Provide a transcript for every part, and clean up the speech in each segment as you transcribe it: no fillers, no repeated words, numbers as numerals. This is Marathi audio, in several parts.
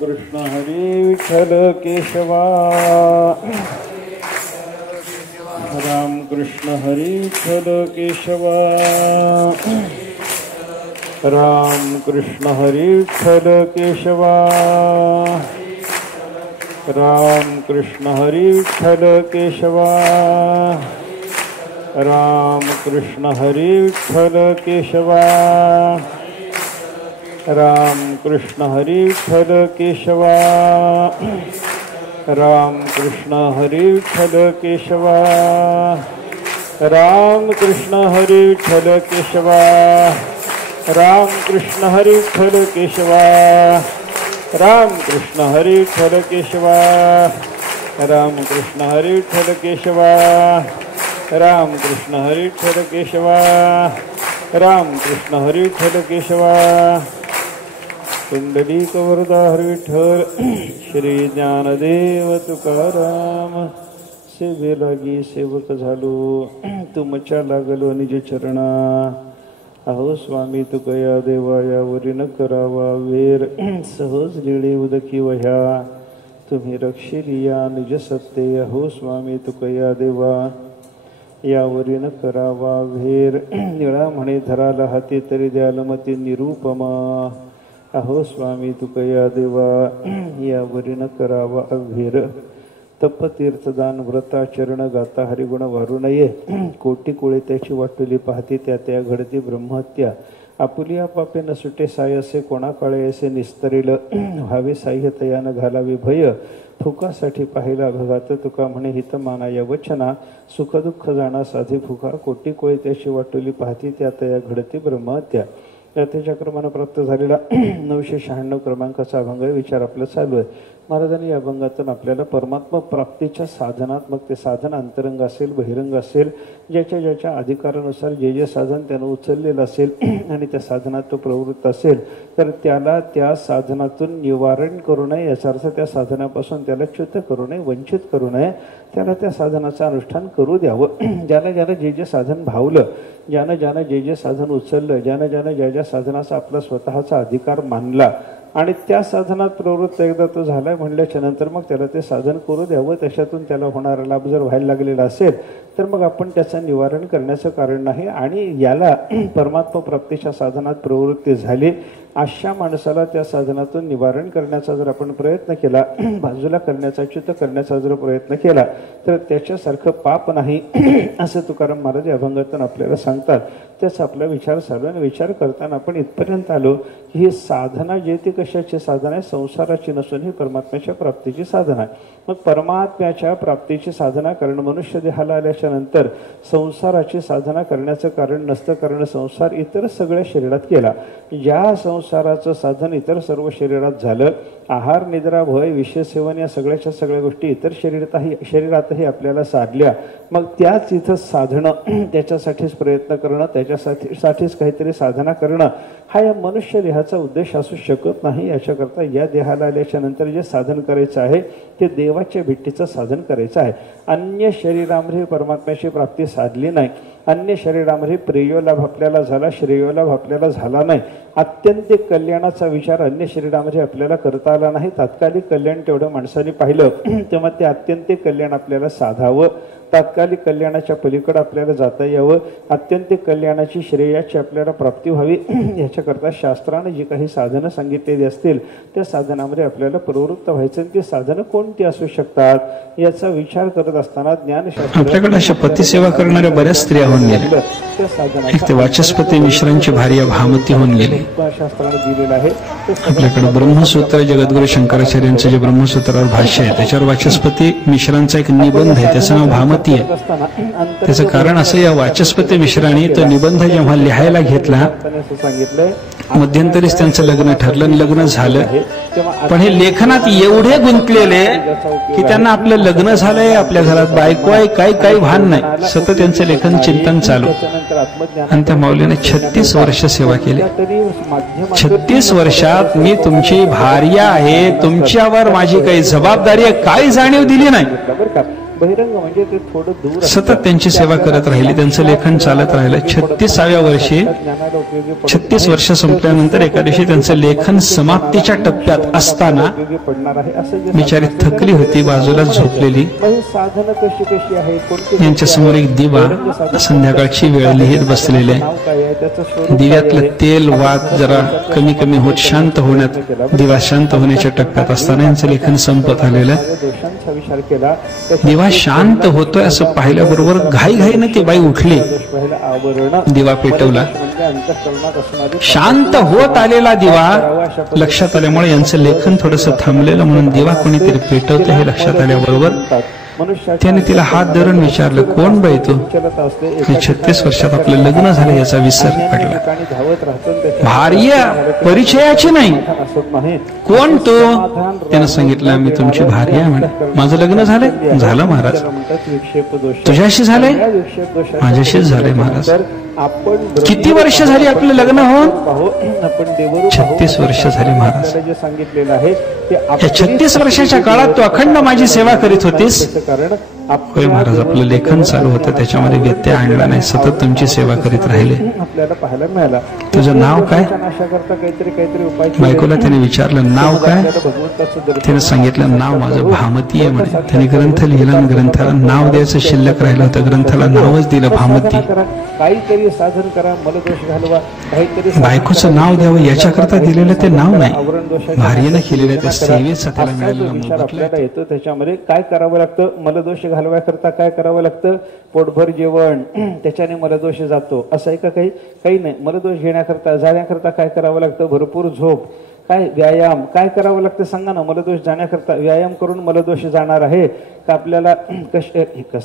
कृष्ण हरी विठ्ठल केशवा राम कृष्ण हरी विठ्ठल केशवा राम कृष्ण हरी विठ्ठल केशवा राम कृष्ण हरी विठ्ठल केशवा राम कृष्ण हरी विठ्ठल केशवा राम कृष्ण हरी विठ्ठल केशवा राम कृष्ण हरी विठ्ठल केशवा राम कृष्ण हरी विठ्ठल केशवा राम कृष्ण हरी विठ्ठल केशवा राम कृष्ण हरी विठ्ठल केशवा राम कृष्ण हरी विठ्ठल केशवा राम कृष्ण हरी विठ्ठल केशवा राम कृष्ण हरी विठ्ठल केशवा पुंडलिक वरदा हरी विठ्ठल श्री ज्ञानदेव तुकाराम सेवे लागी सेवक झालो तुमच्या लागलो निज चरणा अहो स्वामी तुकया देवा यावरी न करावा वेर सहज लिळे उदकी वह्या तुम्ही रक्षिलिया निज सत्ते अहो स्वामी तुकया देवा यावरी न करावा वेर निळा म्हणे धराला हाती तरी द्याल मती निरूपमा अहो स्वामी तुकया देवा यावरी न करावा अभेर तप तीर्थदान व्रताचरण गाता हरिगुण वारू नये कोटी कोळे त्याची वाटुली पाहती त्या त्या घडती ब्रह्महत्या आपुलिया पापे न सुटे सायसे कोणा काळे असे निस्तरिल व्हावे साह्य तयान घालावे भय फुकासाठी पाहिला भगात तुका म्हणे हित माना या वचना सुख दुःख जाणा साधी फुका कोटी कोळे त्याची वाटुली पाहती त्या त्या घडती ब्रह्महत्या त्याच्या क्रमानं प्राप्त झालेला 996 क्रमांकाचा अभंग विचार आपला चालू आहे. महाराजांनी या अभंगातून आपल्याला परमात्मा प्राप्तीच्या साधनात मग ते साधन अंतरंग असेल बहिरंग असेल ज्याच्या ज्याच्या अधिकारानुसार जे जे साधन त्यानं उचललेलं असेल आणि त्या साधनात तो प्रवृत्त असेल तर त्याला त्या साधनातून निवारण करू नये याचा अर्थ त्या साधनापासून त्याला च्युत करू नये वंचित करू नये त्याला त्या साधनाचं अनुष्ठान करू द्यावं. ज्याला ज्याला जे जे साधन भावलं ज्यानं ज्यानं जे जे साधन उचललं ज्यानं ज्यानं ज्या ज्या साधनाचा आपला स्वतःचा अधिकार मानला आणि त्या साधनात प्रवृत्त एकदा तो झालाय म्हणल्याच्या नंतर मग त्याला ते साधन करू द्यावं. त्याच्यातून त्याला होणारा लाभ जर व्हायला लागलेला असेल तर मग आपण त्याचं निवारण करण्याचं कारण नाही. आणि याला परमात्मा प्राप्तीच्या साधनात प्रवृत्ती झाली अशा माणसाला त्या साधनातून निवारण करण्याचा जर आपण प्रयत्न केला बाजूला करण्याचा च्युत करण्याचा जर प्रयत्न केला तर त्याच्यासारखं पाप नाही असं तुकाराम महाराज या अभंगातून आपल्याला सांगतात. त्याचा आपला विचार चालू आणि विचार करताना आपण इथपर्यंत आलो की ही साधना जे ती कशाची साधना आहे संसाराची नसून ही परमात्म्याच्या प्राप्तीची साधना आहे. मग परमात्म्याच्या प्राप्तीची साधना करणं मनुष्य देहाला आल्याच्या नंतर संसाराची साधना करण्याचं कारण नसतं कारण संसार इतर सगळ्या शरीरात केला. ज्या संसाराचं साधन इतर सर्व शरीरात झालं आहार निद्रा भय विषय सेवन या सगळ्याच्या सगळ्या गोष्टी इतर शरीरातही आपल्याला साधल्या मग त्याच इथं साधणं त्याच्यासाठीच प्रयत्न करणं त्याच्यासाठीच काहीतरी साधना करणं हा या मनुष्य देहाचा उद्देश असू शकत नाही. याच्याकरता या देहाला आल्याच्या नंतर जे साधन करायचं आहे ते देवाच्या भेटीचं साधन करायचं आहे. अन्य शरीरामध्ये परमात्म्याची प्राप्ती साधली नाही अन्य शरीरामध्ये प्रेयोलाभ आपल्याला झाला श्रेयोलाभ आपल्याला झाला नाही आत्यंतिक कल्याणाचा विचार अन्य शरीरामध्ये आपल्याला करता आला नाही. तात्कालिक कल्याण तेवढं माणसाने पाहिलं तेव्हा ते आत्यंतिक कल्याण आपल्याला साधावं तात्कालिक कल्याणाच्या पलीकडे आपल्याला जाता यावं आत्यंतिक कल्याणाची श्रेयाची आपल्याला प्राप्ती व्हावी याच्याकरता शास्त्राने जी काही साधनं सांगितलेली असतील त्या साधनामध्ये आपल्याला प्रवृत्त व्हायचं. ती साधनं कोणती असू शकतात याचा विचार करत असताना ज्ञानशास्त्र आपल्याकडे अशा पतिसेवा करणाऱ्या बऱ्याच स्त्रिया होऊन गेल्या. एक ते वाचस्पती मिश्रांची भार्या भामती होऊन गेली. शास्त्राने दिलेलं आहे आपल्याकडे ब्रह्मसूत्र जगद्गुरु शंकराचार्यांचं जे ब्रह्मसूत्रावर भाष्य आहे त्याच्यावर वाचस्पती मिश्रांचा एक निबंध आहे त्याचं नाव भामती आहे. त्याचं कारण असं या वाचस्पती मिश्रांनी तो निबंध जेव्हा लिहायला घेतला मध्यंतरीच त्यांचं लग्न ठरलं आणि लग्न झालं पण हे लेखनात एवढे गुंतलेले की त्यांना आपलं लग्न झालंय आपल्या घरात बायको आहे काही भान नाही सतत त्यांचं लेखन चिंतन चालू आणि त्या माऊलीने 36 वर्ष सेवा केली. 36 वर्षात मी तुमची भार्या आहे तुमच्यावर माझी काही जबाबदारी आहे काही जाणीव दिली नाही. बहिरंग म्हणजे ते थोडं दूर सतत त्यांची सेवा करत राहिली, त्यांचं लेखन चालत राहिलं. 36व्या वर्षी 36 वर्ष संपल्यानंतर एका दिवशी त्यांचं लेखन समाप्तीच्या टप्प्यात असताना बिचारी थकली होती, बाजूला झोपलेली. साधन कशी कशी आहे, यांच्या समोर एक दिवा, संध्याकाळची वेळ, लिहित बसलेले. दिव्यातलं तेल वात जरा कमी कमी होत शांत होण्यात, दिवा शांत होण्याच्या टप्प्यात असताना यांचं लेखन संपत आलेलं. दिवा शांत होतोय असं पाहिल्याबरोबर घाईघाईनं ती बाई उठली, दिवा पेटवला. शांत होत आलेला दिवा लक्षात आल्यामुळे यांचं लेखन थोडंसं थांबलेलं, म्हणून दिवा कोणीतरी पेटवतं हे लक्षात आल्याबरोबर त्याने तिला हात धरून विचारलं, कोण बाई तू? 36 वर्षात आपलं लग्न झालं याचा विसर पडला. भार्य परिचयाची नाही, कोण तू? त्यानं सांगितलं, मी तुमची भार्या आहे म्हणे. माझं लग्न झालंय? झालं महाराज. तुझ्याशी झालंय? माझ्याशीच झालंय महाराज. किती वर्ष झाली आपलं लग्न होऊन? 36 वर्ष झाली महाराज. या 36 वर्षाच्या काळात तू अखंड माझी सेवा करीत होतीस? होय महाराज, आपलं लेखन चालू होतं, त्याच्यामध्ये व्यत्यय आणला नाही, सतत तुमची सेवा करीत राहिले. आपल्याला पाहायला मिळाला. तुझं नाव काय? बायकोला त्याने विचारलं, नाव काय? त्याने सांगितलं, नाव माझं भामती आहे म्हणे. त्याने ग्रंथ लिहिला आणि ग्रंथाला नाव द्यायचं शिल्लक राहिलं होतं, ग्रंथाला नावच दिलं भामती. काहीतरी साधन करा, मलदोष घालवा, काहीतरी बायकोचं नाव द्यावं याच्याकरता दिलेलं ते नाव नाही, भार्येनं केलेल्या त्या सेवेचा त्याला मिळालेला आपल्याला येतो. त्याच्यामध्ये काय करावं लागतं? मलदोष घालवायकरता काय करावं लागतं? पोटभर जेवण, त्याच्याने मलदोष जातो असं आहे का? काही नाही. मलदोष घेण्याकरता जाण्याकरता काय करावं लागतं? भरपूर झोप. काय व्यायाम काय करावं लागतं सांगा ना? मलदोष जाण्याकरता व्यायाम करून मलदोष जाणार आहे का? आपल्याला कसं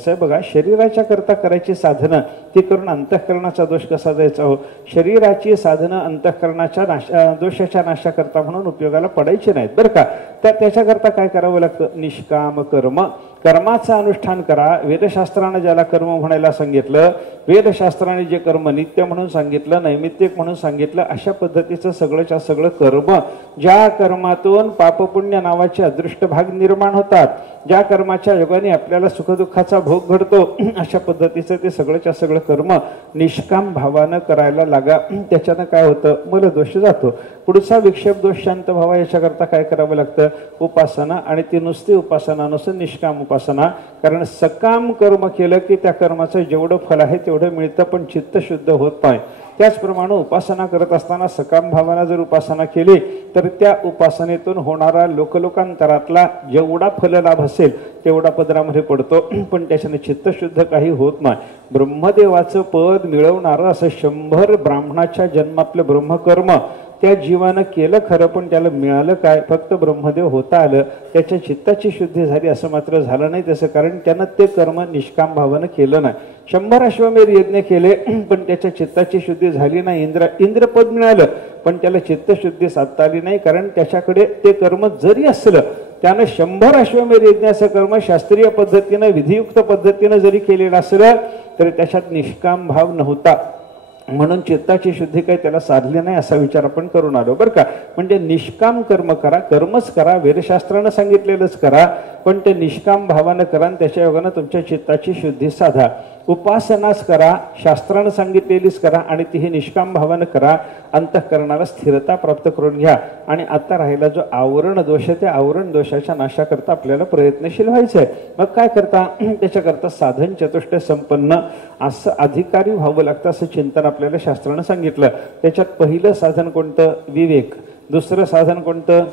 आहे बघा, शरीराच्या करता करायची साधनं ती करून अंतःकरणाचा दोष कसा जायचा हो? शरीराची साधनं अंतःकरणाच्या दोषाच्या नाशाकरता म्हणून उपयोगाला पडायची नाहीत बरं का. तर त्याच्याकरता काय करावं लागतं? निष्काम कर्म, कर्माचं अनुष्ठान करा. वेदशास्त्रानं ज्याला कर्म म्हणायला सांगितलं, वेदशास्त्राने जे कर्म नित्य म्हणून सांगितलं, नैमित्तिक म्हणून सांगितलं, अशा पद्धतीचं सगळंच्या सगळं कर्म, ज्या कर्मातून पापपुण्य नावाचे अदृष्ट भाग निर्माण होतात, ज्या कर्माच्या योगाने आपल्याला सुखदुःखाचा भोग घडतो, अशा पद्धतीचं ते सगळंच्या सगळं कर्म निष्काम भावानं करायला लागा. त्याच्यानं काय होतं? मलदोष जातो. पुढचा विक्षेप दोष शांत व्हावा याच्याकरता काय करावं लागतं? उपासना. आणि ती नुसती उपासना नसून निष्काम उपासना. कारण सकाम कर्म केलं की त्या कर्माचं जेवढं फल आहे तेवढं मिळतं, पण चित्त शुद्ध होत नाही. त्याचप्रमाणे उपासना करत असताना सकाम भावानं जर उपासना केली तर त्या उपासनेतून होणारा लोकलोकांतरातला जेवढा फललाभ असेल तेवढा पदरामध्ये पडतो, पण त्याच्याने चित्तशुद्ध काही होत नाही. ब्रह्मदेवाचं पद मिळवणारं असं 100 ब्राह्मणाच्या जन्मातलं ब्रह्मकर्म त्या जीवानं केलं खरं, पण त्याला मिळालं काय? फक्त ब्रह्मदेव होता आलं, त्याच्या चित्ताची शुद्धी झाली असं मात्र झालं नाही त्याचं. कारण त्यानं ते कर्म निष्काम भावानं केलं नाही. 100 अश्वमेध यज्ञ केले पण त्याच्या चित्ताची शुद्धी झाली नाही. इंद्रपद मिळालं पण त्याला चित्तशुद्धी साधता आली नाही, कारण त्याच्याकडे ते कर्म जरी असलं, त्यानं 100 अश्वमेध यज्ञाचं कर्म शास्त्रीय पद्धतीनं विधियुक्त पद्धतीनं जरी केलेलं असलं तरी त्याच्यात निष्काम भाव नव्हता, म्हणून चित्ताची शुद्धी काही त्याला साधली नाही असा विचार आपण करून आलो बरं का. म्हणजे निष्काम कर्म करा, कर्मच करा, वेदशास्त्रानं सांगितलेलंच करा, पण ते निष्काम भावानं करा आणि त्याच्या योगानं तुमच्या चित्ताची शुद्धी साधा. उपासनाच करा, शास्त्रानं सांगितलेलीच करा आणि तीही निष्काम भावानं करा. अंतःकरणाला स्थिरता प्राप्त करून घ्या. आणि आता राहिला जो आवरण दोष आहे, त्या आवरण दोषाच्या नाशाकरता आपल्याला प्रयत्नशील व्हायचं आहे. मग काय करता? त्याच्याकरता साधन चतुष्टय संपन्न असं अधिकारी व्हावं लागतं असं चिंतन आपल्याला शास्त्रानं सांगितलं. त्याच्यात पहिलं साधन कोणतं? विवेक. दुसरं साधन कोणतं?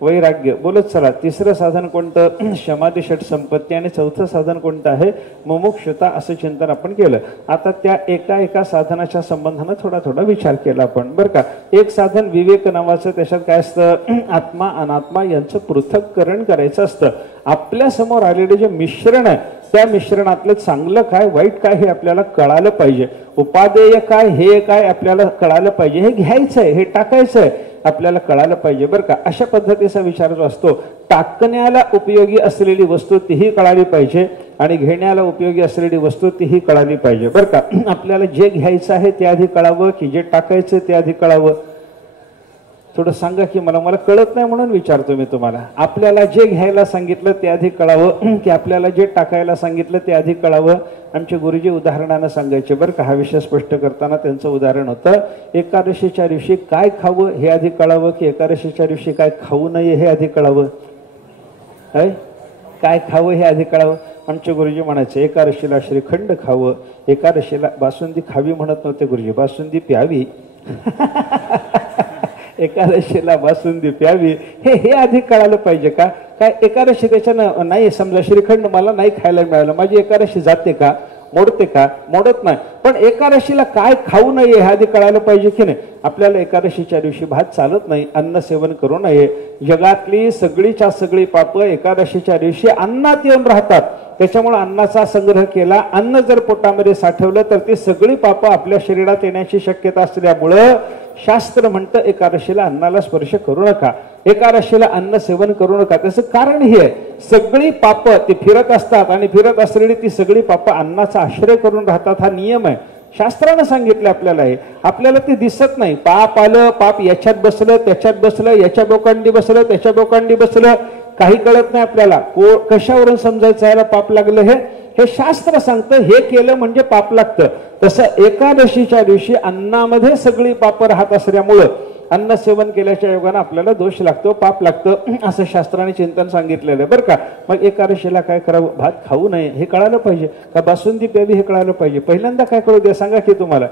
वैराग्य. बोलत चला. तिसरं साधन कोणतं? समाधी षट संपत्ती. आणि चौथं साधन कोणतं आहे? मुमुक्षुता. असं चिंतन आपण केलं. आता त्या एका साधनाच्या संबंधानं थोडा विचार केला आपण बरं का. एक साधन विवेक नावाचं, त्याच्यात काय असतं? आत्मा अनात्मा यांचं पृथक्करण करायचं असतं. आपल्या समोर आलेले जे मिश्रण आहे त्या मिश्रणातलं चांगलं काय वाईट काय हे आपल्याला कळालं पाहिजे. उपादेय काय हे काय आपल्याला कळालं पाहिजे. हे घ्यायचंय, हे टाकायचंय, आपल्याला कळालं पाहिजे बरं का. अशा पद्धतीचा विचार जो असतो, टाकण्याला उपयोगी असलेली वस्तू तीही कळाली पाहिजे आणि घेण्याला उपयोगी असलेली वस्तू तीही कळाली पाहिजे बरं का. आपल्याला जे घ्यायचं आहे ते आधी कळावं की जे टाकायचं ते आधी कळावं? थोडं सांगा की मला कळत नाही म्हणून विचारतो मी तुम्हाला. आपल्याला जे घ्यायला सांगितलं ते आधी कळावं की आपल्याला जे टाकायला सांगितलं ते आधी कळावं. आमचे गुरुजी उदाहरणानं सांगायचे बरं का. हा विषय स्पष्ट करताना त्यांचं उदाहरण होतं, एकादशीच्या दिवशी काय खावं हे आधी कळावं की एकादशीच्या दिवशी काय खाऊ नये हे आधी कळावं. काय खावं हे आधी कळावं. आमचे गुरुजी म्हणायचे एकादशीला श्रीखंड खावं, एकादशीला बासुंदी खावी म्हणत नव्हते गुरुजी, बासुंदी प्यावी. एकादशीला बासुंदी प्यावी हे आधी कळालं पाहिजे का. काय एकादशी त्याच्यानं नाही, समजा श्रीखंड मला नाही खायला मिळालं, माझी एकादशी जाते का, मोडते का, मोडत नाही. पण एकादशीला काय खाऊ नये हे आधी कळायला पाहिजे की नाही. आपल्याला एकादशीच्या दिवशी भात चालत नाही, अन्न सेवन करू नये. जगातली सगळीच्या सगळी पापं एकादशीच्या दिवशी अन्नात येऊन राहतात. त्याच्यामुळे अन्नाचा संग्रह केला, अन्न जर पोटामध्ये साठवलं तर ती सगळी पापं आपल्या शरीरात येण्याची शक्यता असल्यामुळं शास्त्र म्हणतं एकादशीला अन्नाला स्पर्श करू नका, एकादशीला अन्न सेवन करू नका. त्याचं कारण हे आहे, सगळी पापं ती फिरत असतात आणि फिरत असलेली ती सगळी पापं अन्नाचा आश्रय करून राहतात. हा नियम आहे, शास्त्रानं सांगितलं आपल्याला. हे आपल्याला ते दिसत नाही. पाप आलं, पाप याच्यात बसलं, त्याच्यात बसलं, याच्या बोकांडी बसलं, त्याच्या बोकांडी बसलं, काही कळत नाही आपल्याला. कशावरून समजायचं याला पाप लागलं हे शास्त्र सांगतं. हे केलं म्हणजे पाप लागतं. तसं एकादशीच्या दिवशी अन्नामध्ये सगळी पाप राहत असल्यामुळं अन्न सेवन केल्याच्या योगानं आपल्याला दोष लागतो, पाप लागतं, असं शास्त्राने चिंतन सांगितलेलं आहे बरं का. मग एकादशीला काय करावं, भात खाऊ नये हे कळालं पाहिजे का, बासुंदी प्यावी हे कळालं पाहिजे. पहिल्यांदा काय कळू द्या सांगा की तुम्हाला,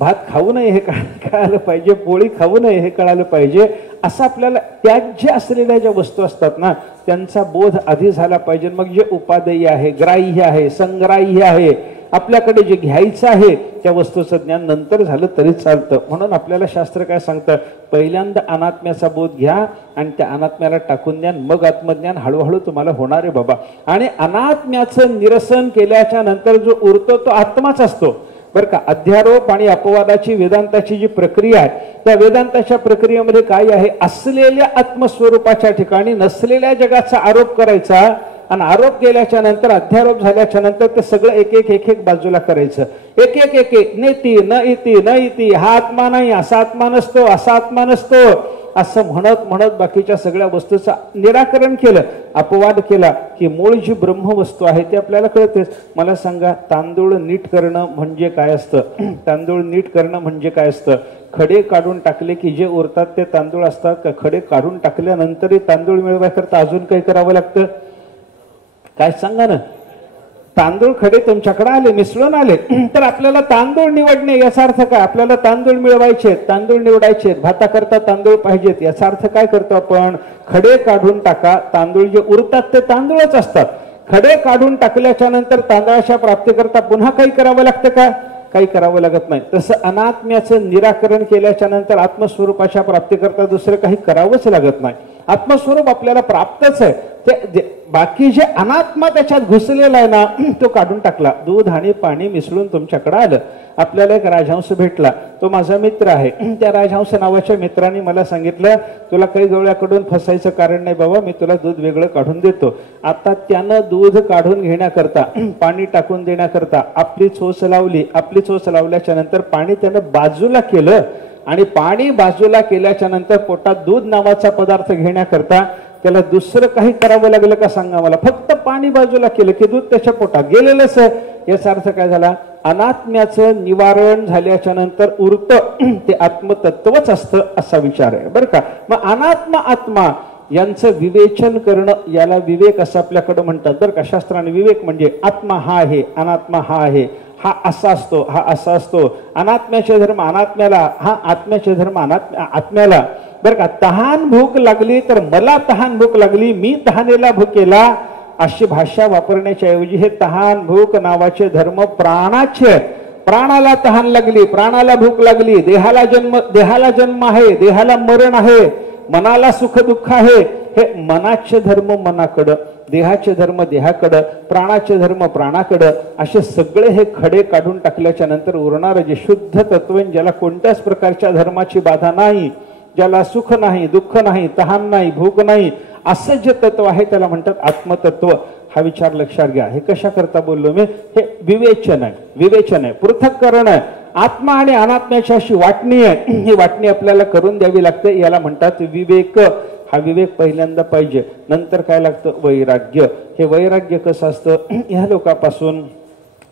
भात खाऊ नये हे कळालं पाहिजे, पोळी खाऊ नये हे कळालं पाहिजे. असं आपल्याला त्याज्य असलेल्या ज्या वस्तू असतात ना त्यांचा बोध आधी झाला पाहिजे. मग जे उपादेय आहे, ग्राह्य आहे, संग्राह्य आहे, आपल्याकडे जे घ्यायचं आहे त्या वस्तूचं ज्ञान नंतर झालं तरी चालतं. म्हणून आपल्याला शास्त्र काय सांगतं, पहिल्यांदा अनात्म्याचा बोध घ्या आणि त्या अनात्म्याला टाकून द्या, मग आत्मज्ञान हळूहळू तुम्हाला होणार आहे बाबा. आणि अनात्म्याचं निरसन केल्याच्या नंतर जो उरतो तो आत्माच असतो बरं का. अध्यारोप आणि अपवादाची वेदांताची जी प्रक्रिया आहे त्या वेदांताच्या प्रक्रियेमध्ये काय आहे, असलेल्या आत्मस्वरूपाच्या ठिकाणी नसलेल्या जगाचा आरोप करायचा आणि आरोप केल्याच्या नंतर अध्यारोप झाल्याच्या नंतर ते सगळं एक एक बाजूला करायचं. एक नेती न इति न इति, हा आत्मा नाही, असा आत्मा नसतो, असा आत्मा नसतो, असं म्हणत म्हणत बाकीच्या सगळ्या वस्तूचं निराकरण केलं, अपवाद केला की मूळ जी ब्रह्मवस्तू आहे ते आपल्याला कळतेच. मला सांगा, तांदूळ नीट करणं म्हणजे काय असतं, तांदूळ नीट करणं म्हणजे काय असतं. खडे काढून टाकले की जे उरतात ते तांदूळ असतात का, खडे काढून टाकल्यानंतरही तांदूळ मिळवायकरता अजून काही करावं लागतं काय सांगा ना. तांदूळ खडे तुमच्याकडे आले, मिसळून आले, तर आपल्याला तांदूळ निवडणे याचा अर्थ काय, आपल्याला तांदूळ मिळवायचे, तांदूळ निवडायचे, भाताकरता तांदूळ पाहिजेत याचा अर्थ काय करतो आपण, खडे काढून टाका, तांदूळ जे उरतात ते तांदूळच असतात. खडे काढून टाकल्याच्या नंतर तांदळाच्या प्राप्तीकरता पुन्हा काही करावं लागतं का, काही करावं लागत नाही. तसं अनात्म्याचं निराकरण केल्याच्या नंतर आत्मस्वरूपाच्या प्राप्तीकरता दुसरं काही करावंच लागत नाही. आत्मस्वरूप आपल्याला प्राप्तच आहे. ते बाकी जे अनात्मा त्याच्यात घुसलेला आहे ना तो काढून टाकला. दूध आणि पाणी मिसळून तुमच्याकडे आलं. आपल्याला एक राजहंस भेटला, तो माझा मित्र आहे. त्या राजहंस नावाच्या मित्रांनी मला सांगितलं, तुला काही गवळ्याकडून फसायचं कारण नाही बाबा, मी तुला दूध वेगळं काढून देतो. आता त्यानं दूध काढून घेण्याकरता, पाणी टाकून देण्याकरता आपली चोच लावली. आपली चोच लावल्याच्या नंतर पाणी त्यानं बाजूला केलं आणि पाणी बाजूला केल्याच्या नंतर पोटात दूध नावाचा पदार्थ घेण्याकरता त्याला दुसरं काही करावं लागलं का सांगा मला. फक्त पाणी बाजूला केलं की दूध त्याच्या पोटात गेलेलंच आहे. याचा अर्थ काय झाला, अनात्म्याचं निवारण झाल्याच्या नंतर उरतं ते आत्मतत्वच असतं असा विचार आहे बरं का. मग अनात्मा आत्मा यांचं विवेचन करणं याला विवेक असं आपल्याकडे म्हणतात बरं का शास्त्राने. विवेक म्हणजे आत्मा हा आहे, अनात्मा हा आहे, हा असा असतो, हा असा असतो. अनात्म्याचे धर्म अनात्म्याला, हा आत्म्याचे धर्म आत्म्याला बरं का. तहान भूक लागली तर मला तहान भूक लागली, मी तहानेला भुकेला, अशी भाषा वापरण्याच्या ऐवजी हे तहान भूक नावाचे धर्म प्राणाचे. प्राणाला तहान लागली, प्राणाला भूक लागली, देहाला जन्म आहे, देहाला मरण आहे, मनाला सुख दुःख आहे, हे मनाचे धर्म मनाकडं, देहाचे धर्म देहाकडं, प्राणाचे धर्म प्राणाकडं, असे सगळे हे खडे काढून टाकल्याच्या नंतर उरणारं जे शुद्ध तत्व, ज्याला कोणत्याच प्रकारच्या धर्माची बाधा नाही, ज्याला सुख नाही, दुःख नाही, तहान नाही, भूक नाही, असं जे तत्व आहे त्याला म्हणतात आत्मतत्व. हा विचार लक्षात घ्या. हे कशा करता बोललो मी? हे विवेचन आहे, विवेचन आहे, पृथक्करण आहे. आत्मा आणि अनात्म्याची अशी वाटणी आहे, ही वाटणी आपल्याला करून द्यावी लागते. याला म्हणतात विवेक. हा विवेक पहिल्यांदा पाहिजे. नंतर काय लागतं? वैराग्य. हे वैराग्य कसं असतं? ह्या लोकांपासून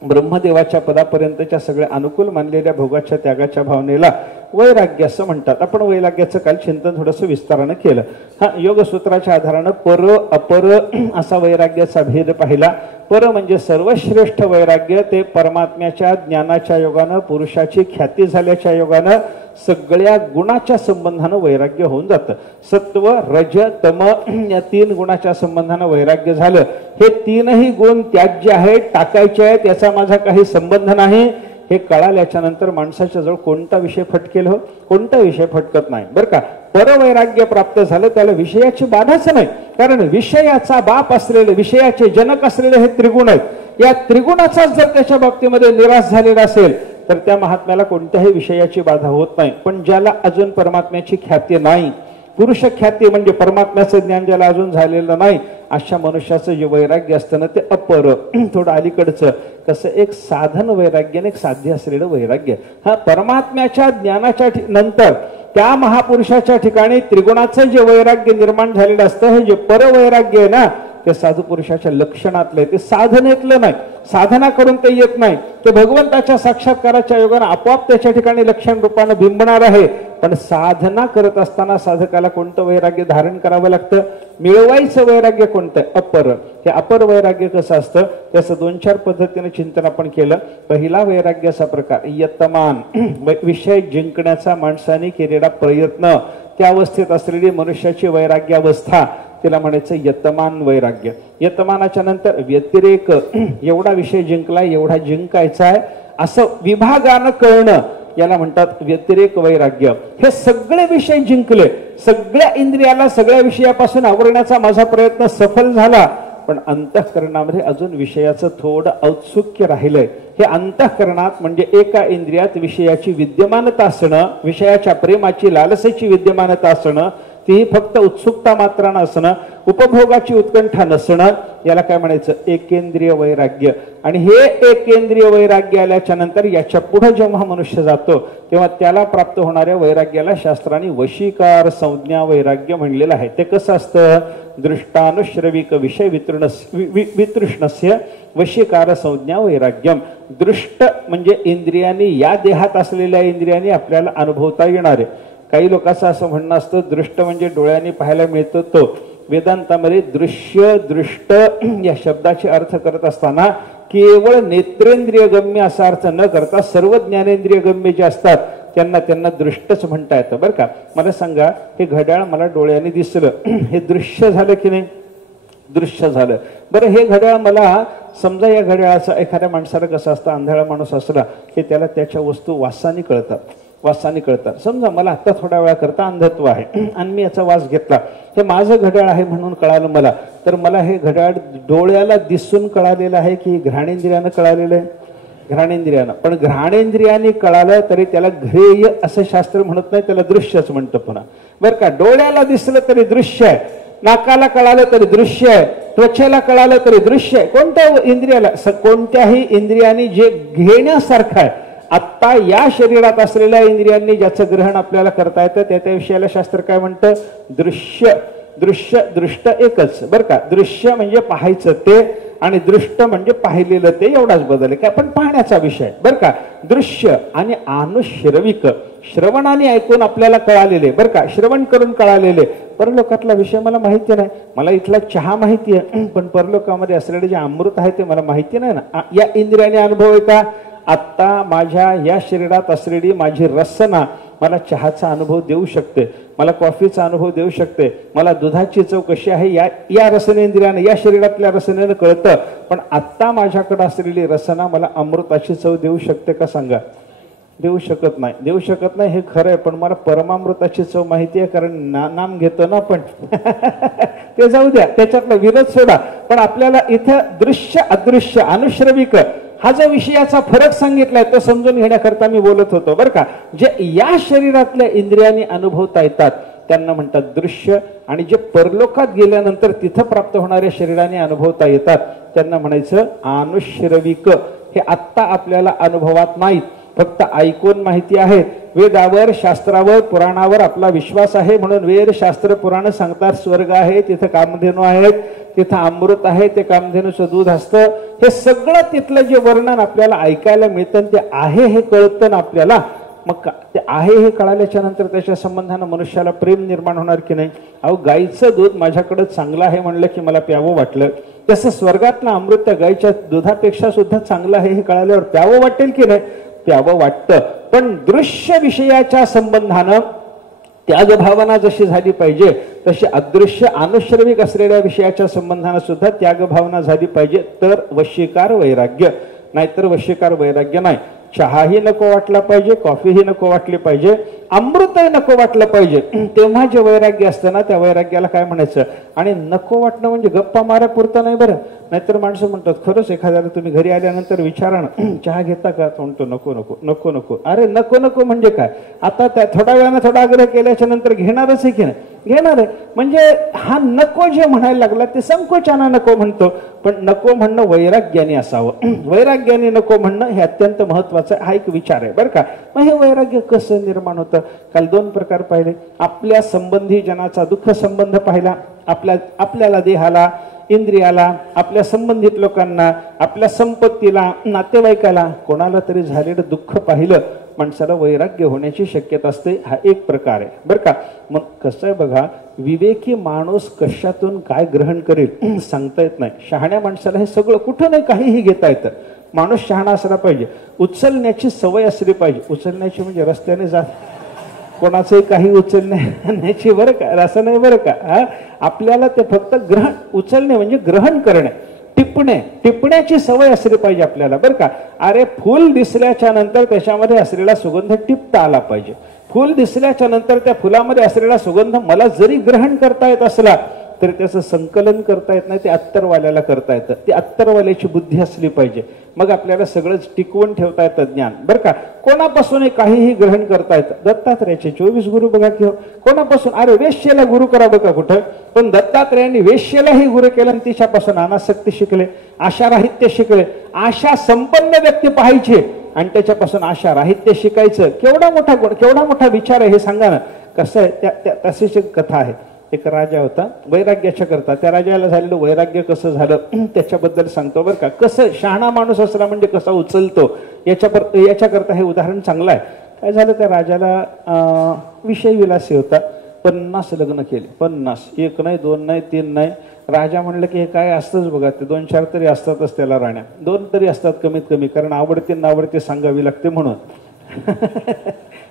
ब्रह्मदेवाच्या पदापर्यंतच्या सगळ्या अनुकूल मानलेल्या भोगाच्या त्यागाच्या भावनेला वैराग्य असं म्हणतात. आपण वैराग्याचं काल चिंतन थोडंसं विस्तारानं केलं. हा योगसूत्राच्या आधारानं पर अपर असा वैराग्याचा भेद पाहिला. पर म्हणजे सर्वश्रेष्ठ वैराग्य, ते परमात्म्याच्या ज्ञानाच्या योगानं, पुरुषाची ख्याती झाल्याच्या योगानं सगळ्या गुणाच्या संबंधानं वैराग्य होऊन जातं. सत्व रज तम या 3 गुणाच्या संबंधानं वैराग्य झालं. हे 3ही गुण त्याज्य आहेत, टाकायचे आहेत, याचा माझा काही संबंध नाही. हे कळाल्याच्या नंतर माणसाच्या जवळ कोणता विषय फटकेल हो? कोणता विषय फटकत नाही बरं का. परवैराग्य प्राप्त झालं त्याला विषयाची बाधाच नाही. कारण विषयाचा बाप असलेले, विषयाचे जनक असलेले हे त्रिगुण आहेत. या त्रिगुणाचा जर त्याच्या बाबतीमध्ये निराश झालेला असेल तर त्या महात्म्याला कोणत्याही विषयाची बाधा होत नाही. पण ज्याला अजून परमात्म्याची ख्याती नाही, पुरुष ख्याती म्हणजे परमात्म्याचं ज्ञान ज्याला अजून झालेलं नाही, अशा मनुष्याचं जे वैराग्य असतं ना ते अपर, थोडं अलीकडचं. कसं? एक साधन वैराग्य आणि एक साध्य असलेलं वैराग्य. हा परमात्म्याच्या ज्ञानाच्या नंतर त्या महापुरुषाच्या ठिकाणी त्रिगुणाचं जे वैराग्य निर्माण झालेलं असतं, हे जे परवैराग्य आहे ना, ते साधू पुरुषाच्या लक्षणातलं आहे. ते साधनेतलं नाही, साधना करून ते येत नाही. ते भगवंताच्या साक्षात्काराच्या योगाने आपोआप त्याच्या ठिकाणी लक्षण रूपानं बिंबणार आहे. पण साधना करत असताना साधकाला कोणतं वैराग्य धारण करावं लागतं? मिळवायचं वैराग्य कोणतं? अपर. हे अपर वैराग्य कसं असतं त्याचं 2-4 पद्धतीने चिंतन आपण केलं. पहिला वैराग्याचा प्रकार यतमान, विषय जिंकण्याचा माणसाने केलेला प्रयत्न, त्या अवस्थेत असलेली मनुष्याची वैराग्यावस्था, तिला म्हणायचं यतमान वैराग्य. यतमानाच्या नंतर व्यतिरेक, एवढा विषय जिंकलाय, एवढा जिंकायचा आहे असं विभागानं कळणं, याला म्हणतात व्यतिरेक वैराग्य. हे सगळे विषय जिंकले, सगळ्या इंद्रियाला सगळ्या विषयापासून आवरण्याचा माझा प्रयत्न सफल झाला, पण अंतःकरणामध्ये अजून विषयाचं थोडं औत्सुक्य राहिलंय. हे अंतःकरणात म्हणजे एका इंद्रियात विषयाची विद्यमानता असणं, विषयाच्या प्रेमाची लालसेची विद्यमानता असणं, ती फक्त उत्सुकता मात्र नसणं, उपभोगाची उत्कंठा नसणं, याला काय म्हणायचं? एकेंद्रिय वैराग्य. आणि हे एकेंद्रिय वैराग्य आल्याच्या नंतर याच्या पुढे जेव्हा मनुष्य जातो तेव्हा त्याला प्राप्त होणाऱ्या वैराग्याला शास्त्रांनी वशीकार संज्ञा वैराग्य म्हणलेलं आहे. ते कसं असतं? दृष्टानुश्रविक विषय वितृष्णस्य वशीकार संज्ञा वैराग्यम. दृष्ट म्हणजे इंद्रियांनी, या देहात असलेल्या इंद्रियांनी आपल्याला अनुभवता येणार आहे. काही लोकांचं असं म्हणणं असतं दृष्ट म्हणजे डोळ्यांनी पाहायला मिळतो तो. वेदांतामध्ये दृश्य दृष्ट या शब्दाचे अर्थ करत असताना केवळ नेत्रेंद्रिय गम्य असा अर्थ न करता सर्व ज्ञानेंद्रिय गम्य जे असतात त्यांना दृष्टच म्हणता येतं बरं का. मला सांगा, हे घड्याळ मला डोळ्याने दिसलं, हे दृश्य झालं की नाही? दृश्य झालं. बरं, हे घड्याळ मला, समजा या घड्याळाचा एखाद्या माणसाला कसं असतं, आंधळा माणूस असला की त्याला त्याच्या वस्तू वासाने कळतात, वासाने कळतात. समजा मला आता थोड्या वेळा करता अंधत्व आहे आणि मी याचा वास घेतला, हे माझं घड्याळ आहे म्हणून कळालं मला, तर मला हे घड्याळ डोळ्याला दिसून कळालेलं आहे की घ्राणेंद्रियानं कळालेलं आहे? घ्राणेंद्रियानं. पण घ्राणेंद्रियाने कळालं तरी त्याला ध्येय असं शास्त्र म्हणत नाही, त्याला दृश्यच म्हणतं पुन्हा बरं का. डोळ्याला दिसलं तरी दृश्य आहे, नाकाला कळालं तरी दृश्य आहे, त्वचेला कळालं तरी दृश्य आहे. कोणत्या इंद्रियाला? कोणत्याही इंद्रियाने जे घेण्यासारखं आहे, आत्ता या शरीरात असलेल्या इंद्रियांनी ज्याचं ग्रहण आपल्याला करता येतं त्या विषयाला शास्त्र काय म्हणतं? दृश्य. दृश्य दृष्ट एकच बरं का. दृश्य म्हणजे पाहायचं ते आणि दृष्ट म्हणजे पाहिलेलं ते, एवढाच बदल आहे. काय पण पाहण्याचा विषय बरं का. दृश्य आणि अनुश्रविक, श्रवणाने ऐकून आपल्याला कळालेले बरं का, श्रवण करून कळालेले. परलोकातला विषय मला माहिती नाही, मला इथला चहा माहिती आहे, पण परलोकामध्ये असलेले जे अमृत आहे ते मला माहिती नाही ना. या इंद्रियाने अनुभव आहे का? आत्ता माझ्या या शरीरात असलेली माझी रसना मला चहाचा अनुभव देऊ शकते, मला कॉफीचा अनुभव देऊ शकते, मला दुधाची चव कशी आहे या रसनेंद्रियाने, या शरीरातल्या रसनेनं कळतं. पण आत्ता माझ्याकडे असलेली रसना मला अमृताची चव देऊ शकते का सांगा? देऊ शकत नाही. देऊ शकत नाही हे खरं आहे, पण मला परमामृताची चव माहिती आहे, कारण नाम घेतो ना आपण. ते जाऊ द्या, त्याच्यातला विरोध सोडा. पण आपल्याला इथं दृश्य अदृश्य अनुश्रविक हा जो विषयाचा फरक सांगितलाय तो समजून घेण्याकरता मी बोलत होतो बरं का. जे या शरीरातल्या इंद्रियांनी अनुभवता येतात त्यांना म्हणतात दृश्य. आणि जे परलोकात गेल्यानंतर तिथं प्राप्त होणाऱ्या शरीराने अनुभवता येतात त्यांना म्हणायचं अनुश्रविक. हे आत्ता आपल्याला अनुभवात नाहीत, फक्त ऐकून माहिती आहेत. वेदावर, शास्त्रावर, पुराणावर आपला विश्वास आहे म्हणून वेद, शास्त्र, पुराण सांगतात स्वर्ग आहे, तिथं कामधेनू आहेत, तिथं अमृत आहे, ते कामधेनूचं दूध असतं. हे सगळं तिथलं जे वर्णन आपल्याला ऐकायला मिळतं ते आहे हे कळतं ना आपल्याला. मग ते आहे हे कळाल्याच्या नंतर त्याच्या संबंधानं मनुष्याला प्रेम निर्माण होणार की नाही? अहो, गाईचं दूध माझ्याकडे चांगलं आहे म्हणलं की मला प्यावं वाटलं. तसं स्वर्गातलं अमृत त्या गाईच्या दुधापेक्षा सुद्धा चांगलं आहे हे कळाल्यावर प्यावं वाटेल की नाही? प्यावं वाटतं. पण दृश्य विषयाच्या संबंधानं त्याग भावना जशी झाली पाहिजे तशी अदृश्य अनुश्रविक असलेल्या विषयाच्या संबंधानं सुद्धा त्याग भावना झाली पाहिजे, तर वशीकार वैराग्य. नाहीतर वशीकार वैराग्य नाही. चहाही नको वाटला पाहिजे, कॉफीही नको वाटली पाहिजे, अमृतही नको वाटलं पाहिजे. तेव्हा जे वैराग्य असतं ना त्या वैराग्याला काय म्हणायचं? आणि नको वाटणं म्हणजे गप्पा मारा पुरतं नाही बरं. नाहीतर माणसं म्हणतात खरंच एखाद्याला तुम्ही घरी आल्यानंतर विचारा ना चहा घेता का? तो म्हणतो नको नको नको नको. अरे नको नको म्हणजे काय? आता त्या थोड्या वेळानं थोडा आग्रह केल्याच्या नंतर घेणारच आहे की नाही? घेणार आहे. म्हणजे हा नको जे म्हणायला लागला ते संकोचानं नको म्हणतो. पण नको म्हणणं वैराग्याने असावं. वैराग्याने नको म्हणणं हे अत्यंत महत्वाचं हा एक विचार आहे बरं का. मग हे वैराग्य कसं निर्माण होतं? काल 2 प्रकार पाहिले. आपल्या संबंधी जनाचा दुःख संबंध पाहिला, आपल्याला देहाला, इंद्रियाला, आपल्या संबंधित लोकांना, आपल्या संपत्तीला, नातेवाईकाला कोणाला तरी झालेलं दुःख पाहिलं, माणसाला वैराग्य होण्याची शक्यता असते. हा एक प्रकार आहे बरं का. मग कसं आहे बघा, विवेकी माणूस कशातून काय ग्रहण करेल सांगता येत नाही. शहाण्या माणसाला हे सगळं कुठं नाही काहीही घेता येतं. माणूस शहाणा असला पाहिजे, उचलण्याची सवय असली पाहिजे. उचलण्याची म्हणजे रस्त्याने जात कोणाचंही काही उचलण्याची बरं का, असं नाही बरं का. आपल्याला ते फक्त ग्रहण, उचलणे म्हणजे ग्रहण करणे, टिपण्याची सवय असली पाहिजे आपल्याला बरं का. अरे फुल दिसल्याच्या नंतर त्याच्यामध्ये असलेला सुगंध टिपता आला पाहिजे. फुल दिसल्याच्या नंतर त्या फुलामध्ये असलेला सुगंध मला जरी ग्रहण करता येत असला तरी त्याचं संकलन करता येत नाही, ते अत्तरवाल्याला करता येतं. ती अत्तरवाल्याची बुद्धी असली पाहिजे. मग आपल्याला सगळंच टिकवून ठेवता येतं ज्ञान बरं का. कोणापासून काहीही ग्रहण करता येतं. दत्तात्रयाचे 24 गुरु बघा की कोणापासून. अरे वेश्येला गुरु करा बघा कुठं, पण दत्तात्रयांनी वेश्येलाही गुरु केलं आणि तिच्यापासून अनासक्ती शिकले, आशाराहित्य शिकले. आशा संपन्न व्यक्ती पाहायचे आणि त्याच्यापासून आशाराहित्य शिकायचं. केवढा मोठा गुण, केवढा मोठा विचार आहे हे सांगा ना. कसं आहे, तशीच एक कथा आहे. एक राजा होता वैराग्याच्या करता. त्या राजाला झालेलं वैराग्य कसं झालं त्याच्याबद्दल सांगतो बरं का. कसं शहाणा माणूस असला म्हणजे कसा उचलतो याच्याकरता हे उदाहरण चांगलं आहे. काय झालं, त्या राजाला विषय विलासी होता. 50 लग्न केले. 50, 1 नाही, 2 नाही, 3 नाही. राजा म्हणलं की हे काय असतंच बघा, ते 2-4 तरी असतातच त्याला राण्या. 2 तरी असतात कमीत कमी, कारण आवडते नावडते सांगावी लागते म्हणून.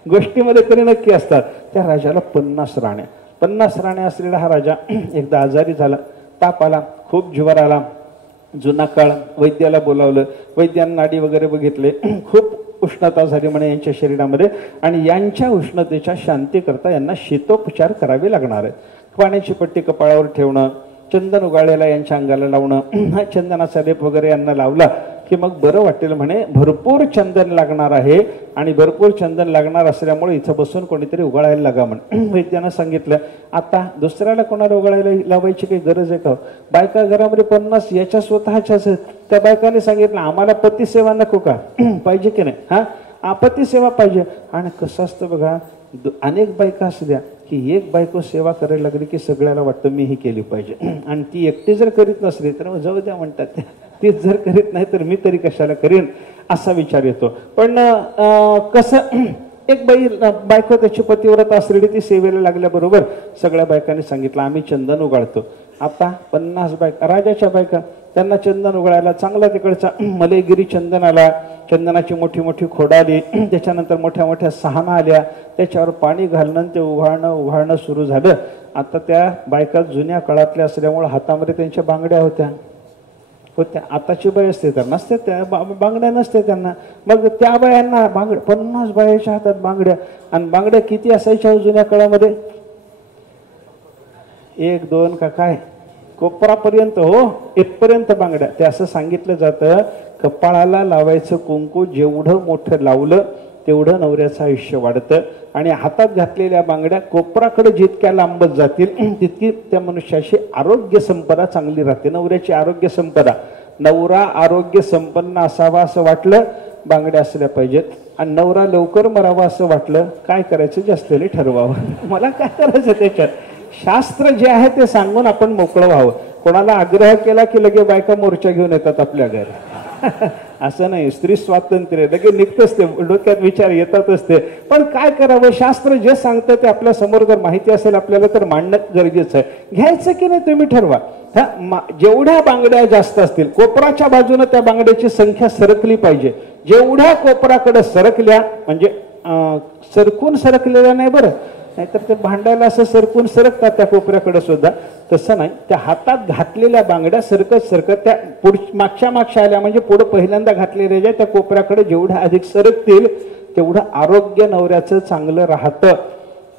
गोष्टीमध्ये तरी नक्की असतात. त्या राजाला 50 राण्या. 50 राण्या असलेला हा राजा एकदा आजारी झाला, ताप आला, खूप ज्वर आला. जुना काळ, वैद्याला बोलावलं. वैद्यानं नाडी वगैरे बघितले. खूप उष्णता झाली म्हणे यांच्या शरीरामध्ये आणि यांच्या उष्णतेच्या शांती करता यांना शीतोपचार करावे लागणार आहे. पाण्याची पट्टी कपाळावर ठेवणं, चंदन उगाळलेला यांच्या अंगाला लावणं, चंदनाचा लेप वगैरे यांना लावला की मग बरं वाटेल म्हणे. भरपूर चंदन लागणार आहे आणि भरपूर चंदन लागणार असल्यामुळे इथं बसून कोणीतरी उगाळायला लागा म्हणे. वैद्यानं सांगितलं आता दुसऱ्याला कोणाला उगाळायला लावायची काही गरज आहे का? बायका घरामध्ये 50 याच्या स्वतःच्याच. त्या बायकाने सांगितलं आम्हाला पतीसेवा नको का? पाहिजे की नाही? हा, पतीसेवा पाहिजे. आणि कसं असतं बघा, अनेक बायका असू द्या की एक बायको सेवा करायला लागली की सगळ्याला वाटतं मी ही केली पाहिजे. आणि ती एकटी जर करीत नसली तर मग जाऊ द्या म्हणतात. तीच जर करीत नाही तर मी तरी कशाला करीन असा विचार येतो. पण कसं, एक बायको त्याची पतिव्रत असलेली ती सेवेला लागल्याबरोबर सगळ्या बायकांनी सांगितलं आम्ही चंदन उगाळतो. आता 50 बायका, राजाच्या बायका, त्यांना चंदन उगाळायला चांगला तिकडचा मलेगिरी चंदन आला. चंदनाची मोठी मोठी खोड आली. त्याच्यानंतर मोठ्या मोठ्या सहाना आल्या. त्याच्यावर पाणी घालणं, ते उघाळणं सुरू झालं. आता त्या बायका जुन्या काळातल्या असल्यामुळे हातामध्ये त्यांच्या बांगड्या होत्या. आताची बाई असते तर नसते, त्या बांगड्या नसते त्यांना. मग त्या बायांना 50 बायाच्या हातात बांगड्या. आणि बांगड्या किती असायच्या जुन्या काळामध्ये? 1, 2 का काय, कोपरापर्यंत, हो इथपर्यंत बांगड्या. ते असं सांगितलं जातं कपाळाला लावायचं कुंकू जेवढं मोठं लावलं तेवढं नवऱ्याचं आयुष्य वाढतं. आणि हातात घातलेल्या बांगड्या कोपराकडे जितक्या लांबत जातील तितकी त्या मनुष्याची आरोग्य संपदा चांगली राहते. नवऱ्याची आरोग्य संपदा, नवरा आरोग्य संपन्न असावा असं वाटलं बांगड्या असल्या पाहिजेत. आणि नवरा लवकर मरावा असं वाटलं काय करायचं जास्त वेळी ठरवावं. मला काय करायचं त्याच्यात, शास्त्र जे आहे ते सांगून आपण मोकळं व्हावं. कोणाला आग्रह केला की लगे बायका मोर्चा घेऊन येतात आपल्या घरी. असं नाही, स्त्री स्वातंत्र्य लगे निघतच ते, डोक्यात विचार येतातच ते. पण काय करावं, शास्त्र जे सांगतं ते आपल्या समोर जर माहिती असेल आपल्याला तर मांडणं गरजेचं आहे. घ्यायचं की नाही तुम्ही ठरवा. जेवढ्या बांगड्या जास्त असतील कोपराच्या बाजूने त्या बांगड्याची संख्या सरकली पाहिजे. जेवढ्या कोपराकडे सरकल्या म्हणजे सरकून सरकलेल्या नाही बरं, नाहीतर ते भांडायला असं सरकून सरकतात त्या कोपऱ्याकडे सुद्धा. तसं नाही, त्या हातात घातलेल्या बांगड्या सरकत सरकत त्या मागच्या आल्या म्हणजे पुढे पहिल्यांदा घातलेल्या ज्या त्या कोपऱ्याकडे जेवढ्या अधिक सरकतील तेवढं आरोग्य नवऱ्याचं चांगलं राहतं,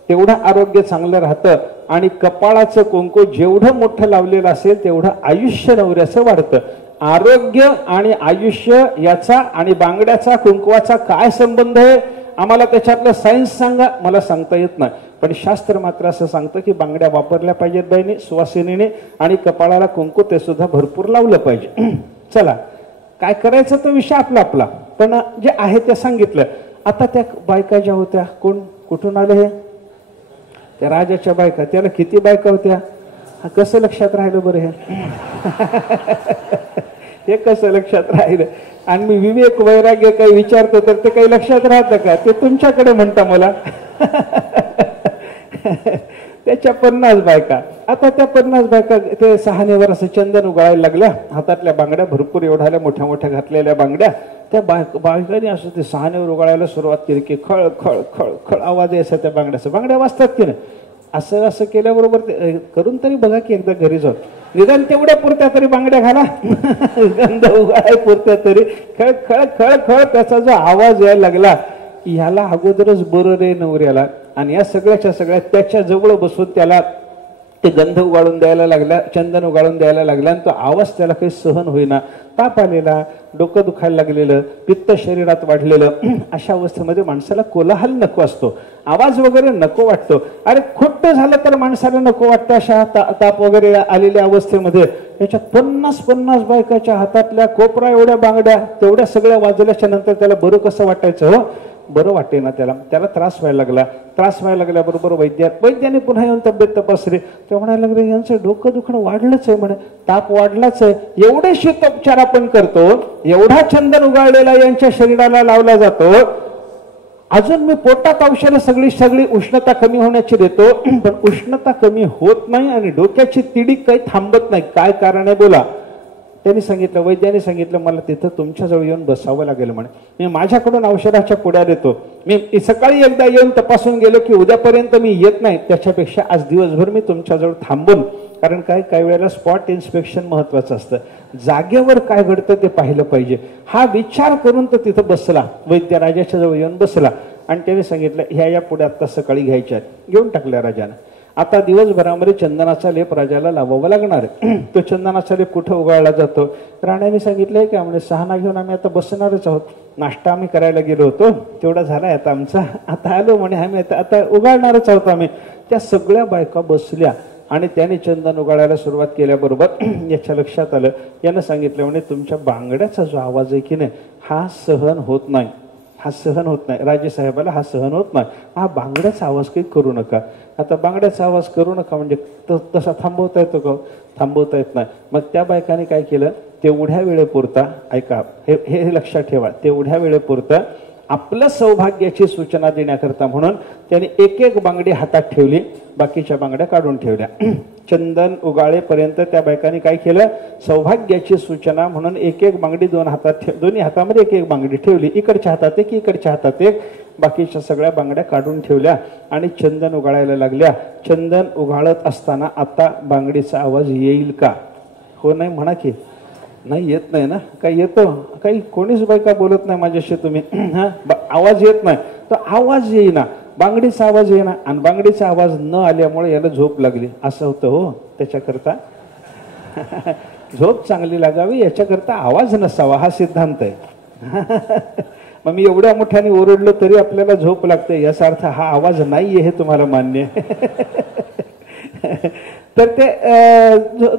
तेवढं आरोग्य चांगलं राहतं. आणि कपाळाचं कुंकू जेवढं मोठं लावलेलं असेल तेवढं आयुष्य नवऱ्याचं वाढतं. आरोग्य आणि आयुष्य याचा आणि बांगड्याचा कुंकवाचा काय संबंध आहे, आम्हाला त्याच्यातलं सायन्स सांगा, मला सांगता येत नाही. पण शास्त्र मात्र असं सांगतं की बांगड्या वापरल्या पाहिजेत बाईने, सुवासिनीने, आणि कपाळाला कुंकू ते सुद्धा भरपूर लावलं पाहिजे. चला काय करायचं तो विषय आपला आपला, पण जे आहे ते सांगितलं. आता त्या बायका ज्या होत्या, कोण कुठून आले हे, त्या राजाच्या बायका, त्याला किती बायका होत्या, कसं लक्षात राहिलं बरं हे कसं लक्षात राहिलं. आणि मी विवेक वैराग्य काही विचारतो तर ते काही लक्षात राहतं का, ते तुमच्याकडे म्हणता मला. त्याच्या 50 बायका. आता त्या 50 बायका ते सहानेवर असं चंदन उगाळायला लागल्या, हातातल्या बांगड्या भरपूर एवढ्या मोठ्या मोठ्या घातलेल्या बांगड्या. त्या बायकांनी असं ते सहानेवर उगाळायला सुरुवात केली की खळ खळ खळ खळ आवाज यायचा त्या बांगड्याचा. बांगड्या वाजतात की नाही, असं असं केल्याबरोबर करून तरी बघा की एकदा घरी जाऊन, निदान तेवढ्या पुरत्या तरी बांगड्या घाला, गंध उगाळाय पुरत्या तरी खळ खळ खळ खळ त्याचा जो आवाज यायला लागला, ह्याला अगोदरच बरं रे नवऱ्याला. आणि या सगळ्याच्या सगळ्या त्याच्या जवळ बसून त्याला ते गंध उगाळून द्यायला लागला, चंदन उगाळून द्यायला लागला, आणि तो आवाज त्याला काही सहन होईना. ताप आलेला, डोकं दुखायला लागलेलं, पित्त शरीरात वाढलेलं, अशा अवस्थेमध्ये माणसाला कोलाहल नको असतो, आवाज वगैरे नको वाटतो. अरे खोटं झालं तर माणसाला नको वाटतं अशा ताप वगैरे आलेल्या अवस्थेमध्ये. याच्यात 50 बायकाच्या हातातल्या कोपरा एवढ्या बांगड्या तेवढ्या सगळ्या वाजल्याच्या नंतर त्याला बरं कसं वाटायचं हो, बरं वाटे ना त्याला त्रास व्हायला लागला. त्रास व्हायला लागल्याबरोबर वैद्याने पुन्हा येऊन तब्येत तपासली. ते म्हणायला लागले यांचं डोकं दुखणं वाढलंच आहे म्हणे, ताप वाढलाच आहे. एवढे शीतोपचार आपण करतो, एवढा चंदन उगाळलेला यांच्या शरीराला लावला जातो, अजून मी पोटात औषधं सगळी उष्णता कमी होण्याची देतो, पण उष्णता कमी होत नाही आणि डोक्याची तिडीक काही थांबत नाही. काय कारण आहे बोला. त्यांनी सांगितलं, वैद्याने सांगितलं मला तिथं तुमच्याजवळ येऊन बसावं लागेल म्हणे. मी माझ्याकडून औषधाच्या पुड्या देतो, मी सकाळी एकदा येऊन तपासून गेलो की उद्यापर्यंत मी येत नाही, त्याच्यापेक्षा आज दिवसभर मी तुमच्याजवळ थांबून. कारण काही वेळेला स्पॉट इन्स्पेक्शन महत्वाचं असतं, जागेवर काय घडतं ते पाहिलं पाहिजे. हा विचार करून तो तिथं बसला, वैद्य राजाच्या जवळ येऊन बसला. आणि त्याने सांगितलं ह्या पुढे आता सकाळी घ्यायच्या आहेत. घेऊन टाकल्या राजानं. आता दिवसभरामध्ये चंदनाचा लेप राजाला लावावा लागणार आहे. तो चंदनाचा लेप कुठं उगाळला जातो, राण्याने सांगितलंय की आम्ही सहाना घेऊन आम्ही आता बसणारच आहोत, नाश्ता आम्ही करायला गेलो होतो तेवढा झालाय आता आमचा, आता आलो म्हणे आम्ही आता उगाळणारच आहोत आम्ही. त्या सगळ्या बायका बसल्या आणि त्याने चंदन उगाळायला सुरुवात केल्याबरोबर याच्या लक्षात आलं, यानं सांगितलं म्हणे तुमच्या बांगड्याचा जो आवाज आहे की नाही हा सहन होत नाही, हा सहन होत नाही, राजेसाहेबाला हा सहन होत नाही, हा बांगड्याचा आवाज काही करू नका. आता बांगड्याचा आवाज करू नका म्हणजे तसा थांबवता येतो का, थांबवता येत नाही. मग त्या बायकाने काय केलं, तेवढ्या वेळेपुरता ऐका, हे लक्षात ठेवा, तेवढ्या वेळेपुरता आपल्या सौभाग्याची सूचना देण्याकरता म्हणून त्याने एक बांगडी हातात ठेवली, बाकीच्या बांगड्या काढून ठेवल्या. चंदन उगाळेपर्यंत त्या बायकांनी काय केलं, सौभाग्याची सूचना म्हणून एक बांगडी दोन्ही हातामध्ये एक बांगडी ठेवली, इकडच्या हातात एक, इकडच्या हातात एक, बाकीच्या सगळ्या बांगड्या काढून ठेवल्या आणि चंदन उगाळायला लागल्या. चंदन उगाळत असताना आता बांगडीचा आवाज येईल का, हो नाही म्हणा की, नाही येत नाही ना, काही येतो, काही कोणीच बायका बोलत नाही माझ्याशी तुम्ही, हा आवाज येत नाही, तो आवाज येईना, बांगडीचा आवाज येईना. आणि बांगडीचा आवाज न आल्यामुळे याला झोप लागली, असं होतं हो. त्याच्याकरता झोप चांगली लागावी याच्याकरता आवाज नसावा, हा सिद्धांत आहे. मग मी एवढ्या मोठ्याने ओरडलो तरी आपल्याला झोप लागते, याचा अर्थ हा आवाज नाहीये हे तुम्हाला मान्य तर ते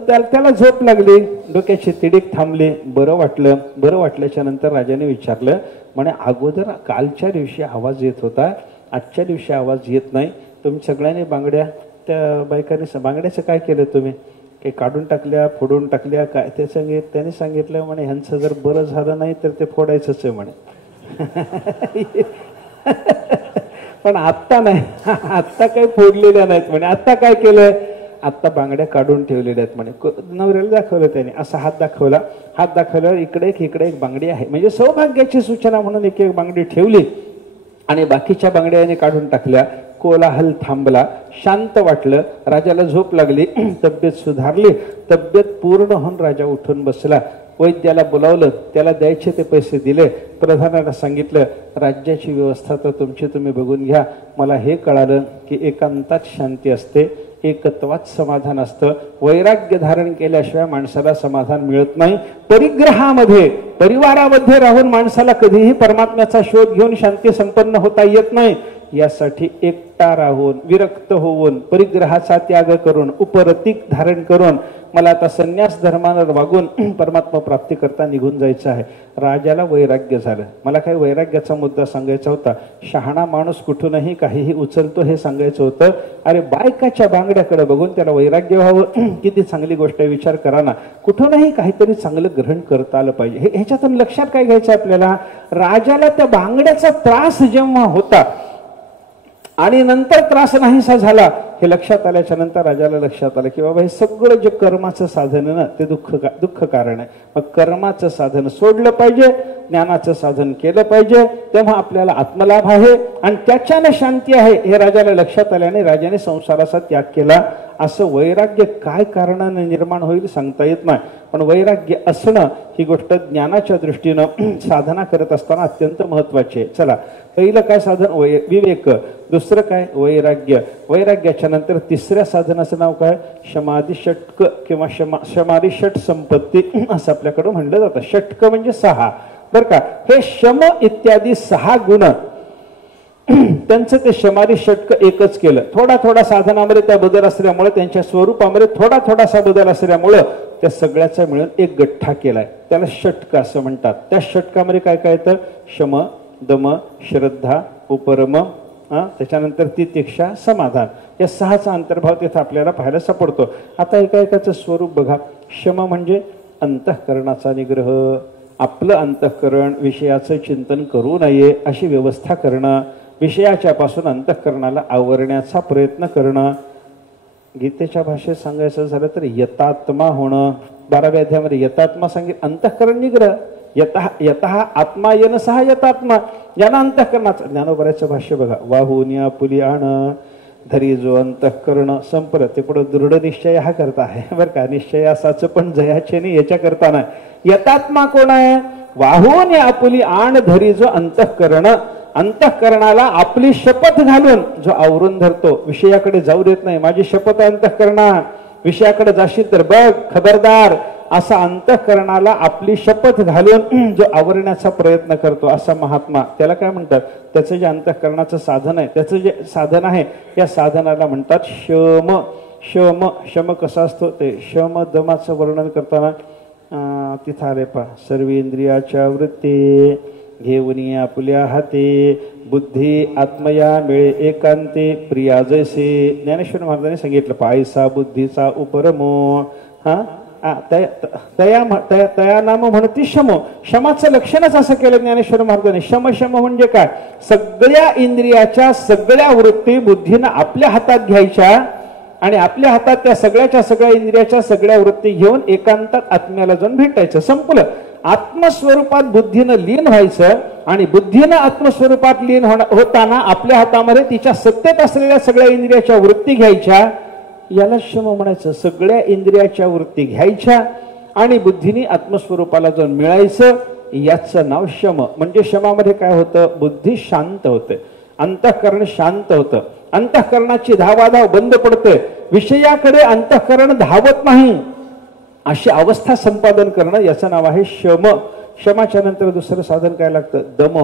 त्याला झोप लागली, डोक्याची तिडीक थांबली, बरं वाटलं. बरं वाटल्याच्या नंतर राजाने विचारलं, म्हणे अगोदर कालच्या दिवशी आवाज येत होता, आजच्या दिवशी आवाज येत नाही, तुम्ही सगळ्यांनी बांगड्या, त्या बायकांनी बांगड्याचं काय केलं तुम्ही, काही काढून टाकल्या, फोडून टाकल्या काय, ते त्यांनी सांगितलं म्हणे ह्यांचं जर बरं झालं नाही तर ते फोडायचंच आहे म्हणे पण आत्ता नाही, आत्ता काही फोडलेल्या नाहीत म्हणे, आत्ता काय केलंय, आत्ता बांगड्या काढून ठेवलेल्या आहेत म्हणे. नवऱ्याला दाखवलं त्याने, असा हात दाखवला, हात दाखवल्यावर इकडे एक बांगडी आहे, म्हणजे सौभाग्याची सूचना म्हणून एक बांगडी ठेवली आणि बाकीच्या बांगड्या याने काढून टाकल्या. कोलाहल थांबला, शांत वाटलं, राजाला झोप लागली, तब्येत सुधारली. तब्येत पूर्ण होऊन राजा उठून बसला. वैद्याला बोलावलं, त्याला द्यायचे ते पैसे दिले. प्रधानाला सांगितलं, राज्याची व्यवस्था तर तुमची तुम्ही बघून घ्या. मला हे कळालं की एकांतात शांती असते, एकत्वात समाधान असतं. वैराग्य धारण केल्याशिवाय माणसाला समाधान मिळत नाही. परिग्रहामध्ये, परिवारामध्ये राहून माणसाला कधीही परमात्म्याचा शोध घेऊन शांती संपन्न होता येत नाही. यासाठी एकटा राहून, विरक्त होऊन, परिग्रहाचा त्याग करून, उपरतीक धारण करून मला आता संन्यास धर्मानं वागून परमात्मा प्राप्ती करता निघून जायचं आहे. राजाला वैराग्य झालं. मला काही वैराग्याचा मुद्दा सांगायचा होता. शहाणा माणूस कुठूनही काहीही उचलतो हे सांगायचं होतं. अरे बायकाच्या बांगड्याकडे बघून त्याला वैराग्य व्हावं, किती चांगली गोष्ट आहे. विचार करा ना, कुठूनही काहीतरी चांगलं ग्रहण करता आलं पाहिजे. ह्याच्यातून लक्षात काय घ्यायचं आपल्याला, राजाला त्या बांगड्याचा त्रास जेव्हा होता आणि नंतर त्रास नाहीसा झाला, हे लक्षात आल्याच्या नंतर राजाला लक्षात आलं की बाबा हे सगळं जे कर्माचं साधन आहे ना ते दुःख कारण आहे. मग कर्माचं साधन सोडलं पाहिजे, ज्ञानाचं साधन केलं पाहिजे, तेव्हा आपल्याला आत्मलाभ आहे आणि त्याच्याने शांती आहे हे राजाला लक्षात आल्याने राजाने संसाराचा त्याग केला. असं वैराग्य काय कारणाने निर्माण होईल सांगता येत नाही, पण वैराग्य असणं ही गोष्ट ज्ञानाच्या दृष्टीनं साधना करत असताना अत्यंत महत्वाची आहे. चला, पहिलं काय साधन, विवेक. दुसरं काय, वैराग्य. वैराग्याच्या नंतर तिसऱ्या साधनाचं नाव काय, समाधी षटक किंवा समाधी षट संपत्ती असं आपल्याकडे म्हणलं जातं. षटक म्हणजे 6 बर का. हे शम इत्यादी 6 गुण त्यांचं ते शमारी षटक एकच केलं. थोडा साधनामध्ये त्या बदल असल्यामुळे, त्यांच्या स्वरूपामध्ये थोडासा बदल असल्यामुळं त्या सगळ्याचा मिळून एक गठ्ठा केलाय, त्याला षटक असं म्हणतात. त्या षटकामध्ये काय काय येतं, शम, दम, श्रद्धा, उपरम, त्याच्यानंतर तितिक्षा, समाधान, या 6चा अंतर्भाव तिथे आपल्याला पाहायला सापडतो. आता एकाचं स्वरूप बघा. शम म्हणजे अंतःकरणाचा निग्रह, आपलं अंतःकरण विषयाचं चिंतन करू नये अशी व्यवस्था करणं, विषयाच्या पासून अंतःकरणाला आवरण्याचा प्रयत्न करणं. गीतेच्या भाषेत सांगायचं झालं तर यतात्मा होणं. 12व्या अध्यायामध्ये यतात्मा सांगितलं, अंतःकरण निग्रह. यतः आत्मा येन सहा यतात्मा, ज्यानं अंतःकरणाचं. ज्ञानोबराचं भाष्य बघा, वाहून आपुली आण धरी जो अंतःकरण संपर. ते पुढे दृढ निश्चय हा करता आहे बरं का. निश्चयासाच पण जयाचे नाही याच्या करता नाही. यतात्मा कोण आहे, वाहून आपुली आण धरी जो अंतःकरण, अंतःकरणाला आपली शपथ घालून जो आवरून धरतो, विषयाकडे जाऊ देत नाही. माझी शपथ अंतःकरणा, विषयाकडे जाशील तर बघ खबरदार, असा अंतःकरणाला आपली शपथ घालून जो आवरण्याचा प्रयत्न करतो, असा महात्मा, त्याला काय म्हणतात, त्याचं जे अंतःकरणाचं साधन आहे, त्याचं जे साधन आहे, या साधनाला म्हणतात शम. शम कसा असतो ते शम दमाचं वर्णन करताना तिथं आले पहा, सर्व इंद्रियाच्या वृत्ती घेऊन आपल्या हाती, बुद्धी आत्मया मिळे एकांते, प्रिया जैसे. ज्ञानेश्वर महाराजांनी सांगितलं, पायसा बुद्धीचा उपरमो. तया नाम म्हणती शम. शमाचं लक्षणच असं केलं ज्ञानेश्वर महाराजांनी. शम म्हणजे काय, सगळ्या इंद्रियाच्या सगळ्या वृत्ती बुद्धीनं आपल्या हातात घ्यायच्या आणि आपल्या हातात त्या सगळ्या इंद्रियाच्या सगळ्या वृत्ती घेऊन एकांतात आत्म्याला जाऊन भेटायचं. संपलं. आत्मस्वरूपात बुद्धीनं लीन व्हायचं आणि बुद्धीनं आत्मस्वरूपात लीन होताना आपल्या हातामध्ये तिच्या सत्तेत असलेल्या सगळ्या इंद्रियाच्या वृत्ती घ्यायच्या, याला शम म्हणायचं. सगळ्या इंद्रियाच्या वृत्ती घ्यायच्या आणि बुद्धीने आत्मस्वरूपाला जाऊन मिळायचं, याचं नाव शम. म्हणजे शमामध्ये काय होतं, बुद्धी शांत होते, अंतःकरण शांत होतं, अंतःकरणाची धावाधाव बंद पडते, विषयाकडे अंतःकरण धावत नाही, अशी अवस्था संपादन करणं, याचं नाव आहे शम. शमाच्या नंतर दुसरं साधन काय लागतं, दम.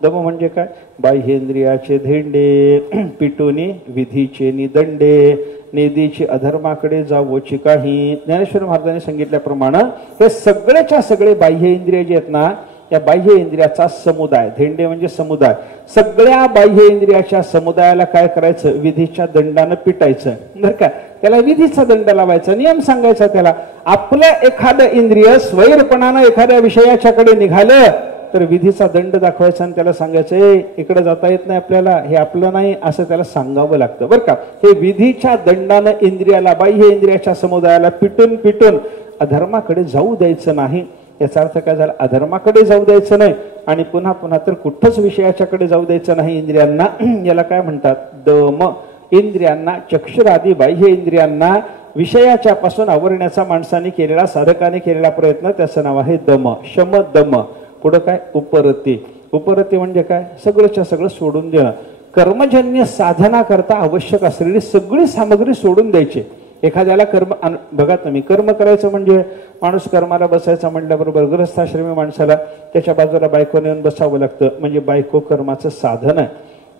दम म्हणजे काय? बाह्येंद्रियाचे धेंडे पिटुनी विधीचे निदंडे, नेदीची अधर्माकडे जावोची काही. ज्ञानेश्वर महाराजांनी सांगितल्याप्रमाणे हे सगळेच्या सगळे बाह्य इंद्रिय जे आहेत ना, या बाह्य इंद्रियाचा समुदाय, धेंडे म्हणजे समुदाय, सगळ्या बाह्य इंद्रियाच्या समुदायाला काय करायचं? विधीच्या दंडानं पिटायचं, बरं का? त्याला विधीचा दंड लावायचा, नियम सांगायचा त्याला. आपलं एखादं इंद्रिय स्वैरपणानं एखाद्या विषयाच्याकडे निघालं तर विधीचा दंड दाखवायचा आणि त्याला सांगायचं, इकडे जाता येत नाही आपल्याला, हे आपलं नाही, असं त्याला सांगावं लागतं, बरं का? हे विधीच्या दंडानं इंद्रियाला, बाह्य इंद्रियाच्या समुदायाला पिटून पिटून अधर्माकडे जाऊ द्यायचं नाही. याचा अर्थ काय झाला? अधर्माकडे जाऊ द्यायचं नाही आणि पुन्हा पुन्हा तर कुठंच विषयाच्याकडे जाऊ द्यायचं नाही इंद्रियांना. याला काय म्हणतात? दम. इंद्रियांना, चक्षुरादी बाह्य इंद्रियांना विषयाच्या पासून आवरण्याचा माणसाने केलेला, साधकाने केलेला प्रयत्न, त्याचं नाव आहे दम. शम दम. पुढं काय? उपरती. उपरती म्हणजे काय? सगळंच्या सगळं सोडून देणं. कर्मजन्य साधना करता आवश्यक असलेली सगळी सामग्री सोडून द्यायची. एखाद्याला कर्म, बघा तुम्ही, कर्म करायचं म्हणजे माणूस कर्माला बसायचा म्हटल्याबरोबर गृहस्थाश्रमी माणसाला त्याच्या बाजूला बायको नेऊन बसावं लागतं. म्हणजे बायको कर्माचं साधन आहे,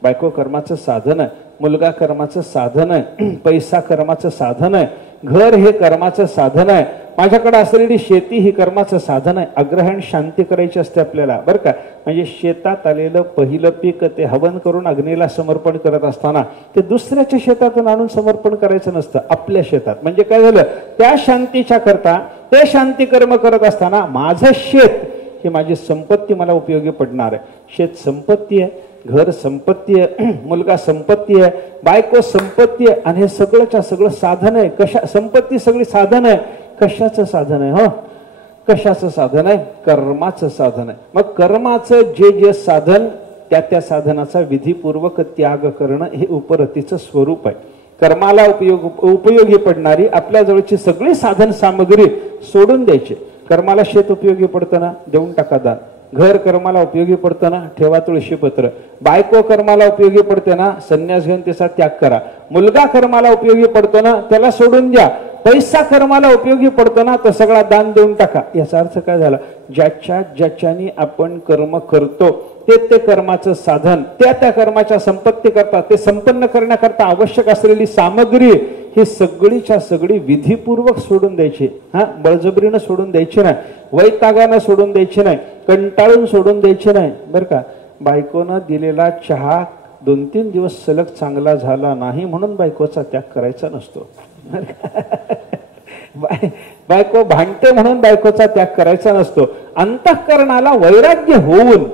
बायको कर्माचं साधन आहे, मुलगा कर्माचं साधन आहे, पैसा कर्माचं साधन आहे, घर हे कर्माचं साधन आहे, माझ्याकडे असलेली शेती ही कर्माचं साधन आहे. अग्रहण शांती करायची असते आपल्याला, बरं का? म्हणजे शेतात आलेलं पहिलं पीक ते हवन करून अग्नीला समर्पण करत असताना ते दुसऱ्याच्या शेतातून आणून समर्पण करायचं नसतं, आपल्या शेतात. म्हणजे काय झालं? त्या शांतीच्या करता ते शांती कर्म करत असताना माझं शेत ही माझी संपत्ती मला उपयोगी पडणार आहे. शेत संपत्ती आहे, घर संपत्ती आहे, मुलगा संपत्ती आहे, बायको संपत्ती आहे, आणि हे सगळंच्या सगळं साधन आहे. कशा? संपत्ती सगळी साधन आहे. कशाचं साधन आहे? हो, कशाचं साधन आहे? कर्माचं साधन आहे. मग कर्माचं जे जे साधन, त्या साधनाचा विधीपूर्वक त्याग करणं हे उपरतीचं स्वरूप आहे. कर्माला उपयोगी पडणारी आपल्या जवळची सगळी साधन सामग्री सोडून द्यायची. कर्माला शेत उपयोगी पडतं ना, देऊन टाका दान. घर कर्माला उपयोगी पडतं ना, ठेवा तुळशीपत्र. बायको कर्माला उपयोगी पडते ना, संन्यास घेऊन त्याचा त्याग करा. मुलगा कर्माला उपयोगी पडतो ना, त्याला सोडून द्या. पैसा कर्माला उपयोगी पडतो ना, तर सगळा दान देऊन टाका. याचा अर्थ काय झाला? ज्याच्यानी आपण कर्म करतो ते कर्माचं साधन, त्या कर्माच्या संपत्ती करता, ते संपन्न करण्याकरता आवश्यक असलेली सामग्री ही सगळीच्या सगळी विधीपूर्वक सोडून द्यायची. हा, बळजबरीनं सोडून द्यायची नाही, वैतागानं सोडून द्यायची नाही, कंटाळून सोडून द्यायची नाही, बरं का? बायकोनं दिलेला चहा 2-3 दिवस सलग चांगला झाला नाही म्हणून बायकोचा त्याग करायचा नसतो. बायको भांडते म्हणून बायकोचा त्याग करायचा नसतो. अंतःकरणाला वैराग्य होऊन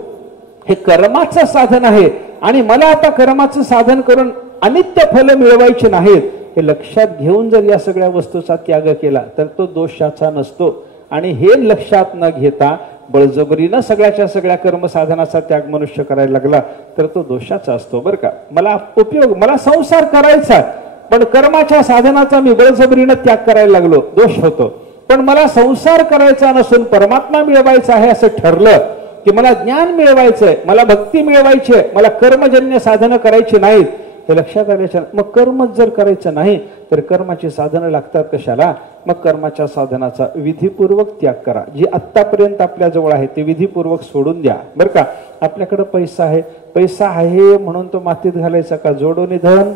हे कर्माचं साधन आहे आणि मला आता कर्माचं साधन करून अनित्य फल मिळवायचे नाहीत, हे लक्षात घेऊन जर या सगळ्या वस्तूचा त्याग केला तर तो दोषाचा नसतो. आणि हे लक्षात न घेता बळजबरीनं सगळ्याच्या सगळ्या कर्मसाधनाचा त्याग मनुष्य करायला लागला तर तो दोषाचा असतो, बरं का? मला संसार करायचा, पण कर्माच्या साधनाचा मी बळजबरीनं त्याग करायला लागलो, दोष होतो. पण मला संसार करायचा नसून परमात्मा मिळवायचा आहे असं ठरलं की मला ज्ञान मिळवायचंय, मला भक्ती मिळवायची आहे, मला कर्मजन्य साधनं करायची नाहीत, हे लक्षात आल्याच्या मग कर्मच जर करायचं नाही तर कर्माची साधनं लागतात कशाला? मग कर्माच्या साधनाचा विधीपूर्वक त्याग करा. जी आत्तापर्यंत आपल्या जवळ आहे ते विधीपूर्वक सोडून द्या, बरं का? आपल्याकडे पैसा आहे, पैसा आहे म्हणून तो मातीत घालायचा का? जोडोनी धन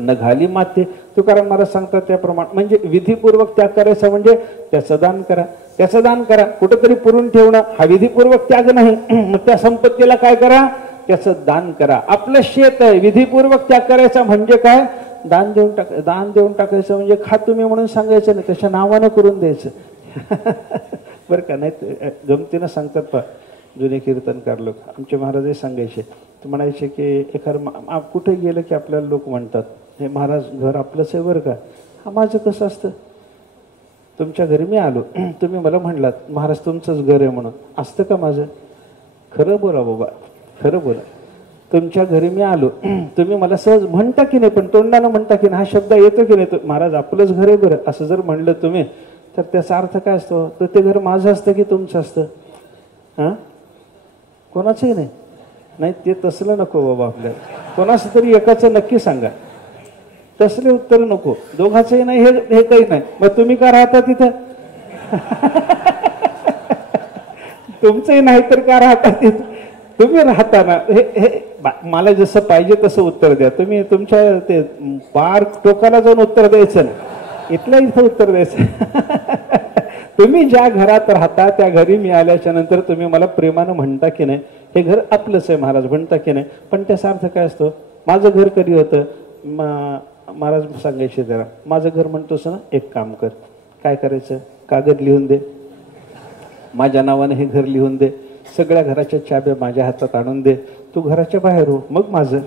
न घाली माती, तुकाराम महाराज सांगतात त्याप्रमाणे. म्हणजे विधीपूर्वक त्याग करायचा म्हणजे त्याचं दान करा, त्याचं दान करा. कुठेतरी पुरून ठेवणं हा विधीपूर्वक त्याग नाही. मग त्या संपत्तीला काय करा? त्याचं दान करा. आपलं शेत आहे, विधीपूर्वक त्याग करायचा म्हणजे काय? दान देऊन टाकायचं. म्हणजे खा तुम्ही म्हणून सांगायचं नाही, त्याच्या नावानं करून द्यायचं. बरं का? नाही गमतीनं सांगतात पा जुने कीर्तनकार लोक. आमचे महाराजही सांगायचे, ते म्हणायचे की एखादं कुठे गेलं की आपल्याला लोक म्हणतात, हे महाराज घर आपलंच आहे बरं का. हा, माझं कसं असतं? तुमच्या घरी मी आलो, तुम्ही मला म्हणलात महाराज तुमचंच घर आहे म्हणून, असतं का माझं? खरं बोला बाबा, खरं बोला. तुमच्या घरी मी आलो, तुम्ही मला सहज म्हणता की नाही, पण तोंडानं म्हणता की नाही, हा शब्द येतो की नाही, महाराज आपलंच घर आहे बरं असं जर म्हणलं तुम्ही तर त्याचा अर्थ काय असतो? तर ते घर माझं असतं की तुमचं असतं? हा, कोणाचंही नाही. नाही, ते तसलं नको बाबा. आपल्याला कोणाचं तरी एकाचं नक्की सांगा, तसले उत्तर नको. दोघांचंही नाही, हे काही नाही. मग तुम्ही का राहता तिथं? तुमचंही नाही तर का राहता तिथं? तुम्ही राहताना हे मला जसं पाहिजे तसं उत्तर द्या. तुम्ही तुमच्या ते पार टोकाला जाऊन उत्तर द्यायचं ना, इथल्या इथं उत्तर द्यायचं. तुम्ही ज्या घरात राहता त्या घरी मी आल्याच्या नंतर तुम्ही मला प्रेमानं म्हणता की नाही हे घर आपलंच आहे महाराज, म्हणता की नाही. पण त्याचा अर्थ काय असतो? माझं घर कधी होतं? महाराज सांगायचे जरा, माझं घर म्हणतोस ना, एक काम कर, काय करायचं, कागद लिहून दे, माझ्या नावाने हे घर लिहून दे, सगळ्या घराच्या चाब्या माझ्या हातात आणून दे, तू घराच्या बाहेर हो, मग माझं.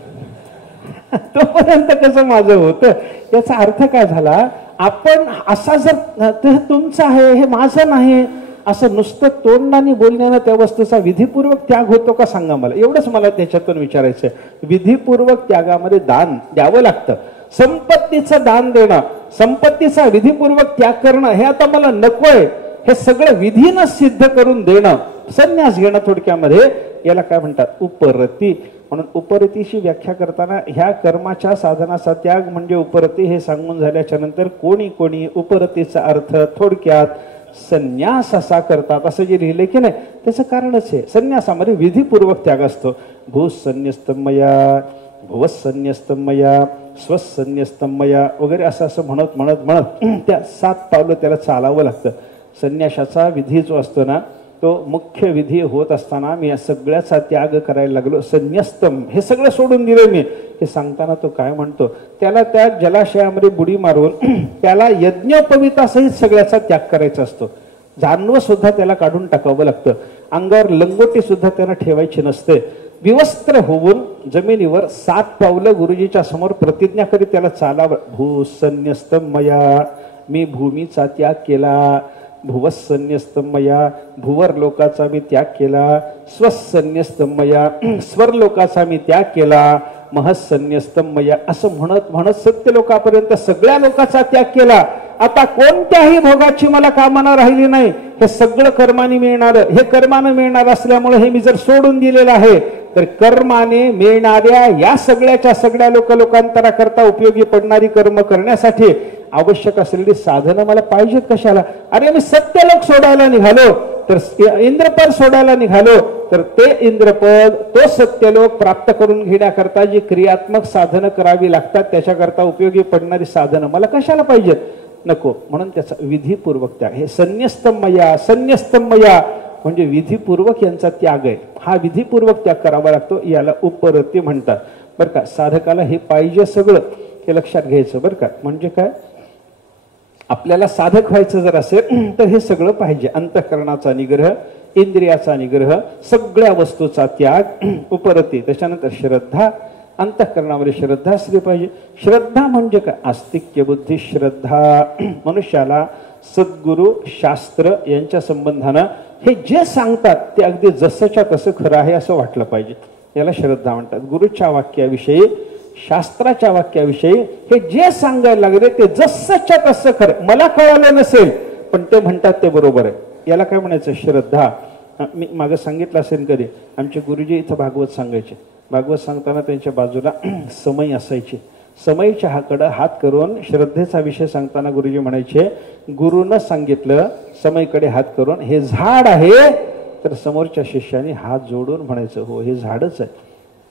तोपर्यंत कसं माझं होतं? याचा अर्थ काय झाला? आपण असा जर ते तुमचं आहे हे माझं नाही असं नुसतं तोंडाने बोलण्यानं त्या वस्तूचा विधीपूर्वक त्याग होतो का सांगा मला. एवढंच मला त्याच्यातून विचारायचं. विधीपूर्वक त्यागामध्ये दान द्यावं लागतं. संपत्तीचं दान देणं, संपत्तीचा विधीपूर्वक त्याग करणं हे आता मला नकोय हे सगळं विधीनं सिद्ध करून देणं, संन्यास घेणं, थोडक्यामध्ये याला काय म्हणतात? उपरती. म्हणून उपरतीची व्याख्या करताना ह्या कर्माच्या साधनाचा त्याग म्हणजे उपरती हे सांगून झाल्याच्या नंतर कोणी कोणी उपरतीचा अर्थ थोडक्यात संन्यास असा करतात असं जे लिहिले की नाही त्याचं कारणच आहे. संन्यासामध्ये विधीपूर्वक त्याग असतो. भूसन्यस्तमया, भुवसन्यस्तमया, स्वसन्यस्तमया वगैरे असं असं म्हणत म्हणत म्हणत त्या 7 पावलं त्याला चालावं लागतं. संन्यासाचा विधी जो असतो ना तो मुख्य विधी होत असताना मी या सगळ्याचा त्याग करायला लागलो. संन्यस्तम हे सगळं सोडून दिलं मी हे सांगताना तो काय म्हणतो? त्याला त्या जलाशयामध्ये बुडी मारून त्याला यज्ञोपवीतासहित सगळ्याचा त्याग करायचा असतो. जानवं सुद्धा त्याला काढून टाकावं लागतं. अंगावर लंगोटी सुद्धा त्यांना ठेवायची नसते. विवस्त्र होऊन जमिनीवर 7 पावलं गुरुजीच्या समोर प्रतिज्ञा करीत त्याला चालावं. भूसन्यस्तमया, मी भूमीचा त्याग केला. भुवसन्यस्तमया, भुवर लोकाचा मी त्याग केला. स्वसन्यस्तमया, स्वर लोकाचा मी त्याग केला. महसन्यस्तमया असं म्हणत म्हणत सत्य लोकापर्यंत सगळ्या लोकांचा त्याग केला. आता कोणत्याही भोगाची मला कामना राहिली नाही. हे सगळं कर्माने मिळणार, हे कर्माने मिळणार असल्यामुळे हे मी जर सोडून दिलेलं आहे तर कर्माने मिळणाऱ्या या सगळ्याच्या सगळ्या लोकांतराकरता उपयोगी पडणारी कर्म करण्यासाठी आवश्यक असलेली साधनं मला पाहिजेत कशाला? अरे मी सत्यलोक सोडायला निघालो तर इंद्रपद सोडायला निघालो तर ते इंद्रपद तो सत्यलोक प्राप्त करून घेण्याकरता जी क्रियात्मक साधनं करावी लागतात त्याच्याकरता उपयोगी पडणारी साधनं मला कशाला पाहिजेत? नको. म्हणून त्याचा विधीपूर्वक त्याग. हे संन्यस्तमया, संन्यस्तमया म्हणजे विधीपूर्वक यांचा त्याग आहे. हा विधीपूर्वक त्याग करावा लागतो. याला उपरती म्हणतात. बरं का? साधकाला हे पाहिजे सगळं हे लक्षात घ्यायचं बरं का. म्हणजे काय? आपल्याला साधक व्हायचं जर असेल तर हे सगळं पाहिजे. अंतःकरणाचा निग्रह, इंद्रियाचा निग्रह, सगळ्या वस्तूचा त्याग, उपरती. त्याच्यानंतर श्रद्धा, अंतःकरणामध्ये श्रद्धा असली पाहिजे. श्रद्धा म्हणजे काय? आस्तिक्य बुद्धी श्रद्धा. मनुष्याला सद्गुरु, शास्त्र यांच्या संबंधानं हे जे सांगतात ते अगदी जसंच्या तसं खरं आहे असं वाटलं पाहिजे. याला श्रद्धा म्हणतात. गुरुच्या वाक्याविषयी, शास्त्राच्या वाक्याविषयी हे जे सांगायला लागले ते जसंच्या तसं खरं. मला कळालं नसेल पण ते म्हणतात ते बरोबर आहे. याला काय म्हणायचं? श्रद्धा. मी मागं सांगितलं असेल कधी, आमचे गुरुजी इथं भागवत सांगायचे. भागवत सांगताना त्यांच्या बाजूला समय असायची. समयच्या हाकडं हात करून श्रद्धेचा विषय सांगताना गुरुजी म्हणायचे, गुरुनं सांगितलं समयकडे हात करून हे झाड आहे, तर समोरच्या शिष्याने हात जोडून म्हणायचं हो हे झाडच आहे,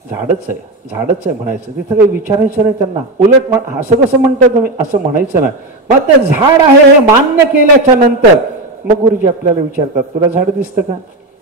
झाडच आहे, झाडच आहे म्हणायचं. तिथं काही विचारायचं नाही त्यांना. उलट असं कसं म्हणता तुम्ही असं म्हणायचं नाही. मग ते झाड आहे हे मान्य केल्याच्या नंतर मग गुरुजी आपल्याला विचारतात तुला झाड दिसतं का?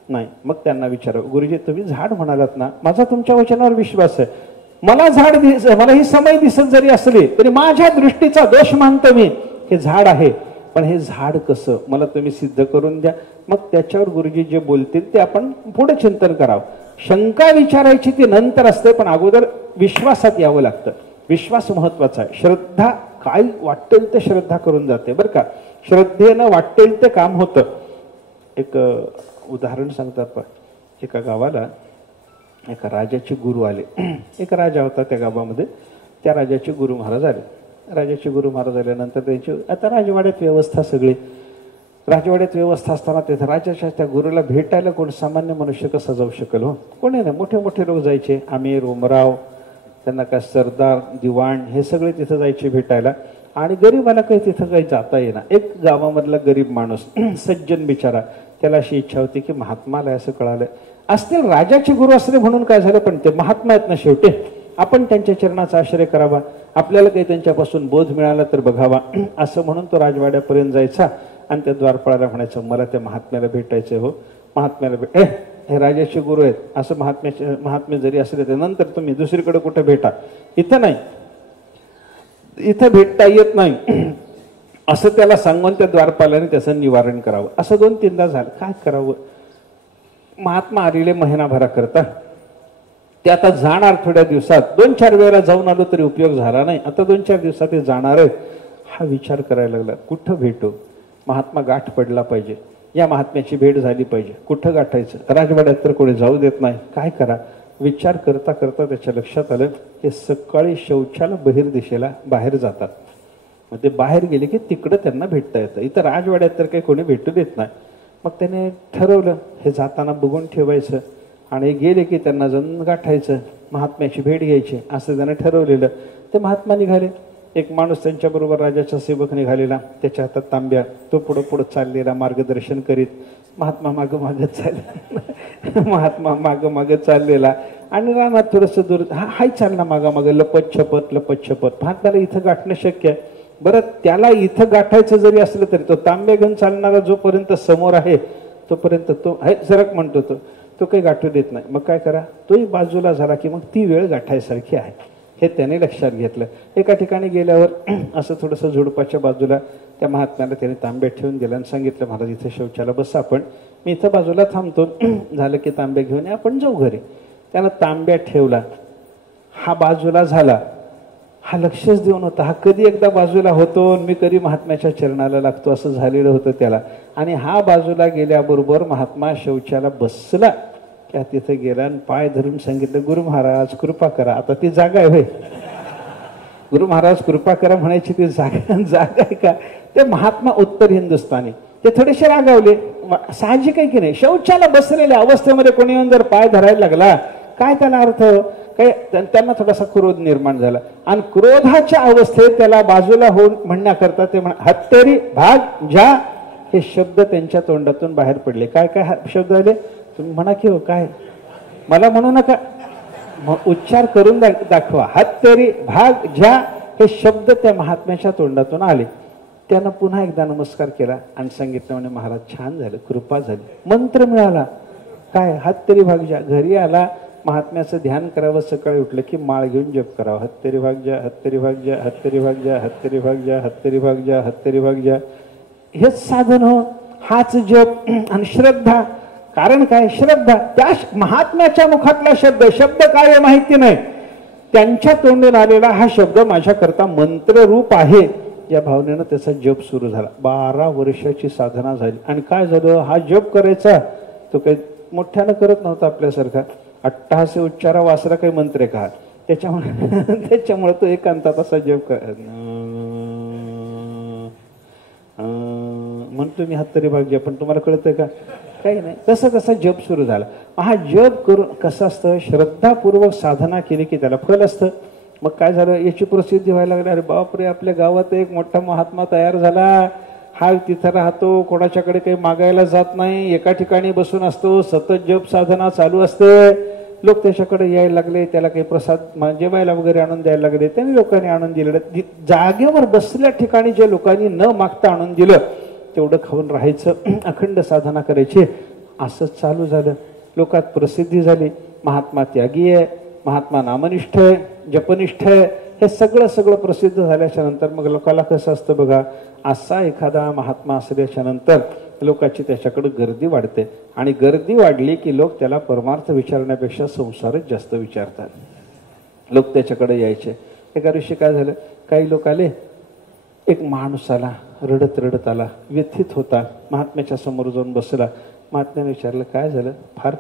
नाही. मग त्यांना विचारावं गुरुजी तुम्ही झाड म्हणालात ना, माझा तुमच्या वचनावर विश्वास आहे. मला झाड मला ही समय दिसत जरी असली तरी माझ्या दृष्टीचा दोष मानतो मी. हे झाड आहे पण हे झाड कसं मला तुम्ही सिद्ध करून द्या. मग त्याच्यावर गुरुजी जे बोलतील ते आपण पुढे चिंतन करावं. शंका विचारायची ती नंतर असते पण अगोदर विश्वासात यावं लागतं. विश्वास महत्वाचा आहे. श्रद्धा काय वाटेल ते श्रद्धा करून जाते बरं का. श्रद्धेनं वाटेल ते काम होतं. एक उदाहरण सांगतात पण एका गावाला एका राजाचे गुरु आले. एक राजा होता त्या गावामध्ये. त्या राजाचे गुरु महाराज आले. राजाचे गुरु महाराज आल्यानंतर त्यांची आता राजवाड्यात व्यवस्था सगळी. राजवाड्यात व्यवस्था असताना तिथे राजाच्या त्या गुरुला भेटायला कोण सामान्य मनुष्य कसा जाऊ शकेल हो? कोणी नाही. मोठे मोठे लोक जायचे. आमीर, उमराव, त्यांना काय सरदार, दिवाण हे सगळे तिथं जायचे भेटायला. आणि गरीबाला काही तिथं काही जाता येणार. एक गावामधला गरीब माणूस सज्जन बिचारा त्याला अशी इच्छा होती की महात्माला असं कळालं असतील राजाचे गुरु असले म्हणून काय झालं, पण ते महात्मा आहेत ना शेवटी. आपण त्यांच्या चरणाचा आश्रय करावा, आपल्याला काही त्यांच्यापासून बोध मिळाला तर बघावा, असं म्हणून तो राजवाड्यापर्यंत जायचा आणि त्या द्वारपाळाला म्हणायचं, मला त्या महात्म्याला भेटायचं हो, महात्म्याला हे राजाचे गुरु आहेत असं महात्मे जरी असले तर नंतर तुम्ही दुसरीकडे कुठे भेटा, इथं नाही, इथं भेटता येत नाही असं त्याला सांगून त्या द्वारपालाने त्याचं निवारण करावं. असं 2-3दा झालं. काय करावं, महात्मा आलेले महिनाभरा करता, ते आता जाणार थोड्या दिवसात. 2-4 वेळेला जाऊन आलो तरी उपयोग झाला नाही, आता 2-4 दिवसात ते जाणार आहेत. हा विचार करायला लागला, कुठं भेटू, महात्मा गाठ पडला पाहिजे, या महात्म्याची भेट झाली पाहिजे, कुठं गाठायचं, राजवाड्यात तर कोणी जाऊ देत नाही, काय करा. विचार करता करता त्याच्या लक्षात आलं, हे सकाळी शौचाला बहिर्दिशेला बाहेर जातात, मग ते बाहेर गेले की तिकडं त्यांना भेटता येतं, इथं राजवाड्यात तर काही कोणी भेटू देत नाही. मग त्याने ठरवलं, हे जाताना बघून ठेवायचं आणि गेले की त्यांना जाऊन गाठायचं, महात्म्याची भेट घ्यायची, असं त्याने ठरवलेलं. ते महात्मा निघाले. एक माणूस त्यांच्याबरोबर राजाचा सेवक निघालेला, त्याच्या हातात तांब्या, तो पुढं पुढं चाललेला मार्गदर्शन करीत. महात्मा मागं मागं महात्मा मागं मागं चाललेला आणि रानात थोडंसं दूर हाय चालला मागं मागं, लपत छपत लपत छपत. महात्म्याला इथं गाठणं शक्य आहे. बरं, त्याला इथं गाठायचं जरी असलं तरी तो तांब्या घेऊन चालणारा जोपर्यंत समोर आहे तोपर्यंत तो सरक म्हणतो, तो काही गाठू देत नाही. मग काय करा, तोही बाजूला झाला की मग ती वेळ गाठायसारखी आहे, हे त्याने लक्षात घेतलं. एका ठिकाणी गेल्यावर असं थोडंसं झुडपाच्या बाजूला त्या महात्म्याला त्याने तांब्या ठेवून दिला आणि सांगितलं, महाराज इथे शौचाला बसा आपण, मी इथं बाजूला थांबतो, झालं की तांब्या घेऊन आपण जाऊ घरी. त्यानं तांब्या ठेवला, हा बाजूला झाला, हा लक्षच देऊन होता, हा कधी एकदा बाजूला होतो, मी कधी महात्म्याच्या चरणाला लागतो असं झालेलं होतं त्याला. आणि हा बाजूला गेल्याबरोबर महात्मा शौचाला बसला, त्या तिथे गेला आणि पाय धरून सांगितलं, गुरु महाराज कृपा करा. आता ती जागा आहे होय, गुरु महाराज कृपा करा म्हणायची ती जागा आहे का? ते महात्मा उत्तर हिंदुस्थानी, ते थोडेसे रागावले, साहजिक आहे की नाही. शौचाला बसलेल्या अवस्थेमध्ये कोणी येऊन जर पाय धरायला लागला, काय त्याला अर्थ, काय त्यांना थोडासा क्रोध निर्माण झाला. आणि क्रोधाच्या अवस्थेत त्याला बाजूला होऊन म्हणण्याकरता ते हत्तेरी भाग ज्या हे शब्द त्यांच्या तोंडातून बाहेर पडले. काय काय शब्द आले तुम्ही म्हणा की हो, काय मला म्हणू नका, उच्चार करून दाखवा. हत्तेरी भाग ज्या हे शब्द त्या महात्म्याच्या तोंडातून आले. त्यानं पुन्हा एकदा नमस्कार केला आणि सांगितलं, म्हणे महाराज छान झालं, कृपा झाली, मंत्र मिळाला. काय हत्तेरी भाग ज्या. घरी आला, महात्म्याचं ध्यान करावं, सकाळी उठलं की माळ घेऊन जप करावा, हत्तेरी भाग ज्या, हत्तेरी भाग ज्या, हत्तेरी भाग ज्या, हत्तेरी भाग ज्या, हत्तेरी भाग ज्या, हत्तेरी भाग ज्या. हेच साधन हो, हाच जप आणि श्रद्धा. कारण काय, श्रद्धा त्या महात्म्याच्या मुखातला शब्द काय माहिती नाही, त्यांच्या तोंडून आलेला हा शब्द माझ्याकरता मंत्ररूप आहे, या भावनेनं त्याचा जप सुरू झाला. 12 वर्षाची साधना झाली. आणि काय झालं, हा जप करायचा तो काही मोठ्यानं करत नव्हता आपल्यासारखा, अट्टहास्य उच्चारा वासरा काही मंत्र का, त्याच्यामुळे तो एकांतात असा जप कर म्हणतो मी हत्तरी भाग्य. पण तुम्हाला कळतंय का, काही नाही. तसा तसा जप सुरू झाला. हा जप करून कसं असतं, श्रद्धापूर्वक साधना केली की त्याला फल असतं. मग काय झालं, याची प्रसिद्धी व्हायला लागली. अरे बापरे, आपल्या गावात एक मोठा महात्मा तयार झाला, हा तिथं राहतो, कोणाच्याकडे काही मागायला जात नाही, एका ठिकाणी बसून असतो, सतत जप साधना चालू असते. लोक त्याच्याकडे यायला लागले, त्याला काही प्रसाद जेवायला वगैरे आणून द्यायला लागले, त्यांनी लोकांनी आणून दिलं. जागेवर बसल्या ठिकाणी जे लोकांनी न मागता आणून दिलं तेवढं खाऊन राहायचं, अखंड साधना करायची. असंच चालू झालं. लोकात प्रसिद्धी झाली, महात्मा त्यागी आहे, महात्मा नामनिष्ठ आहे, जपनिष्ठ आहे, हे सगळं प्रसिद्ध झाल्याच्या नंतर मग लोकाला कसं असतं बघा, असा एखादा महात्मा असल्याच्या नंतर लोकांची त्याच्याकडे गर्दी वाढते. आणि गर्दी वाढली की लोक त्याला परमार्थ विचारण्यापेक्षा संसारच जास्त विचारतात. लोक त्याच्याकडे यायचे. एका दिवशी काय झालं, काही लोक आले, एक माणूस आला, रडत रडत आला, व्यथित होता, महात्म्याच्या समोर जाऊन बसला. महात्म्याने विचारलं, काय झालं, फार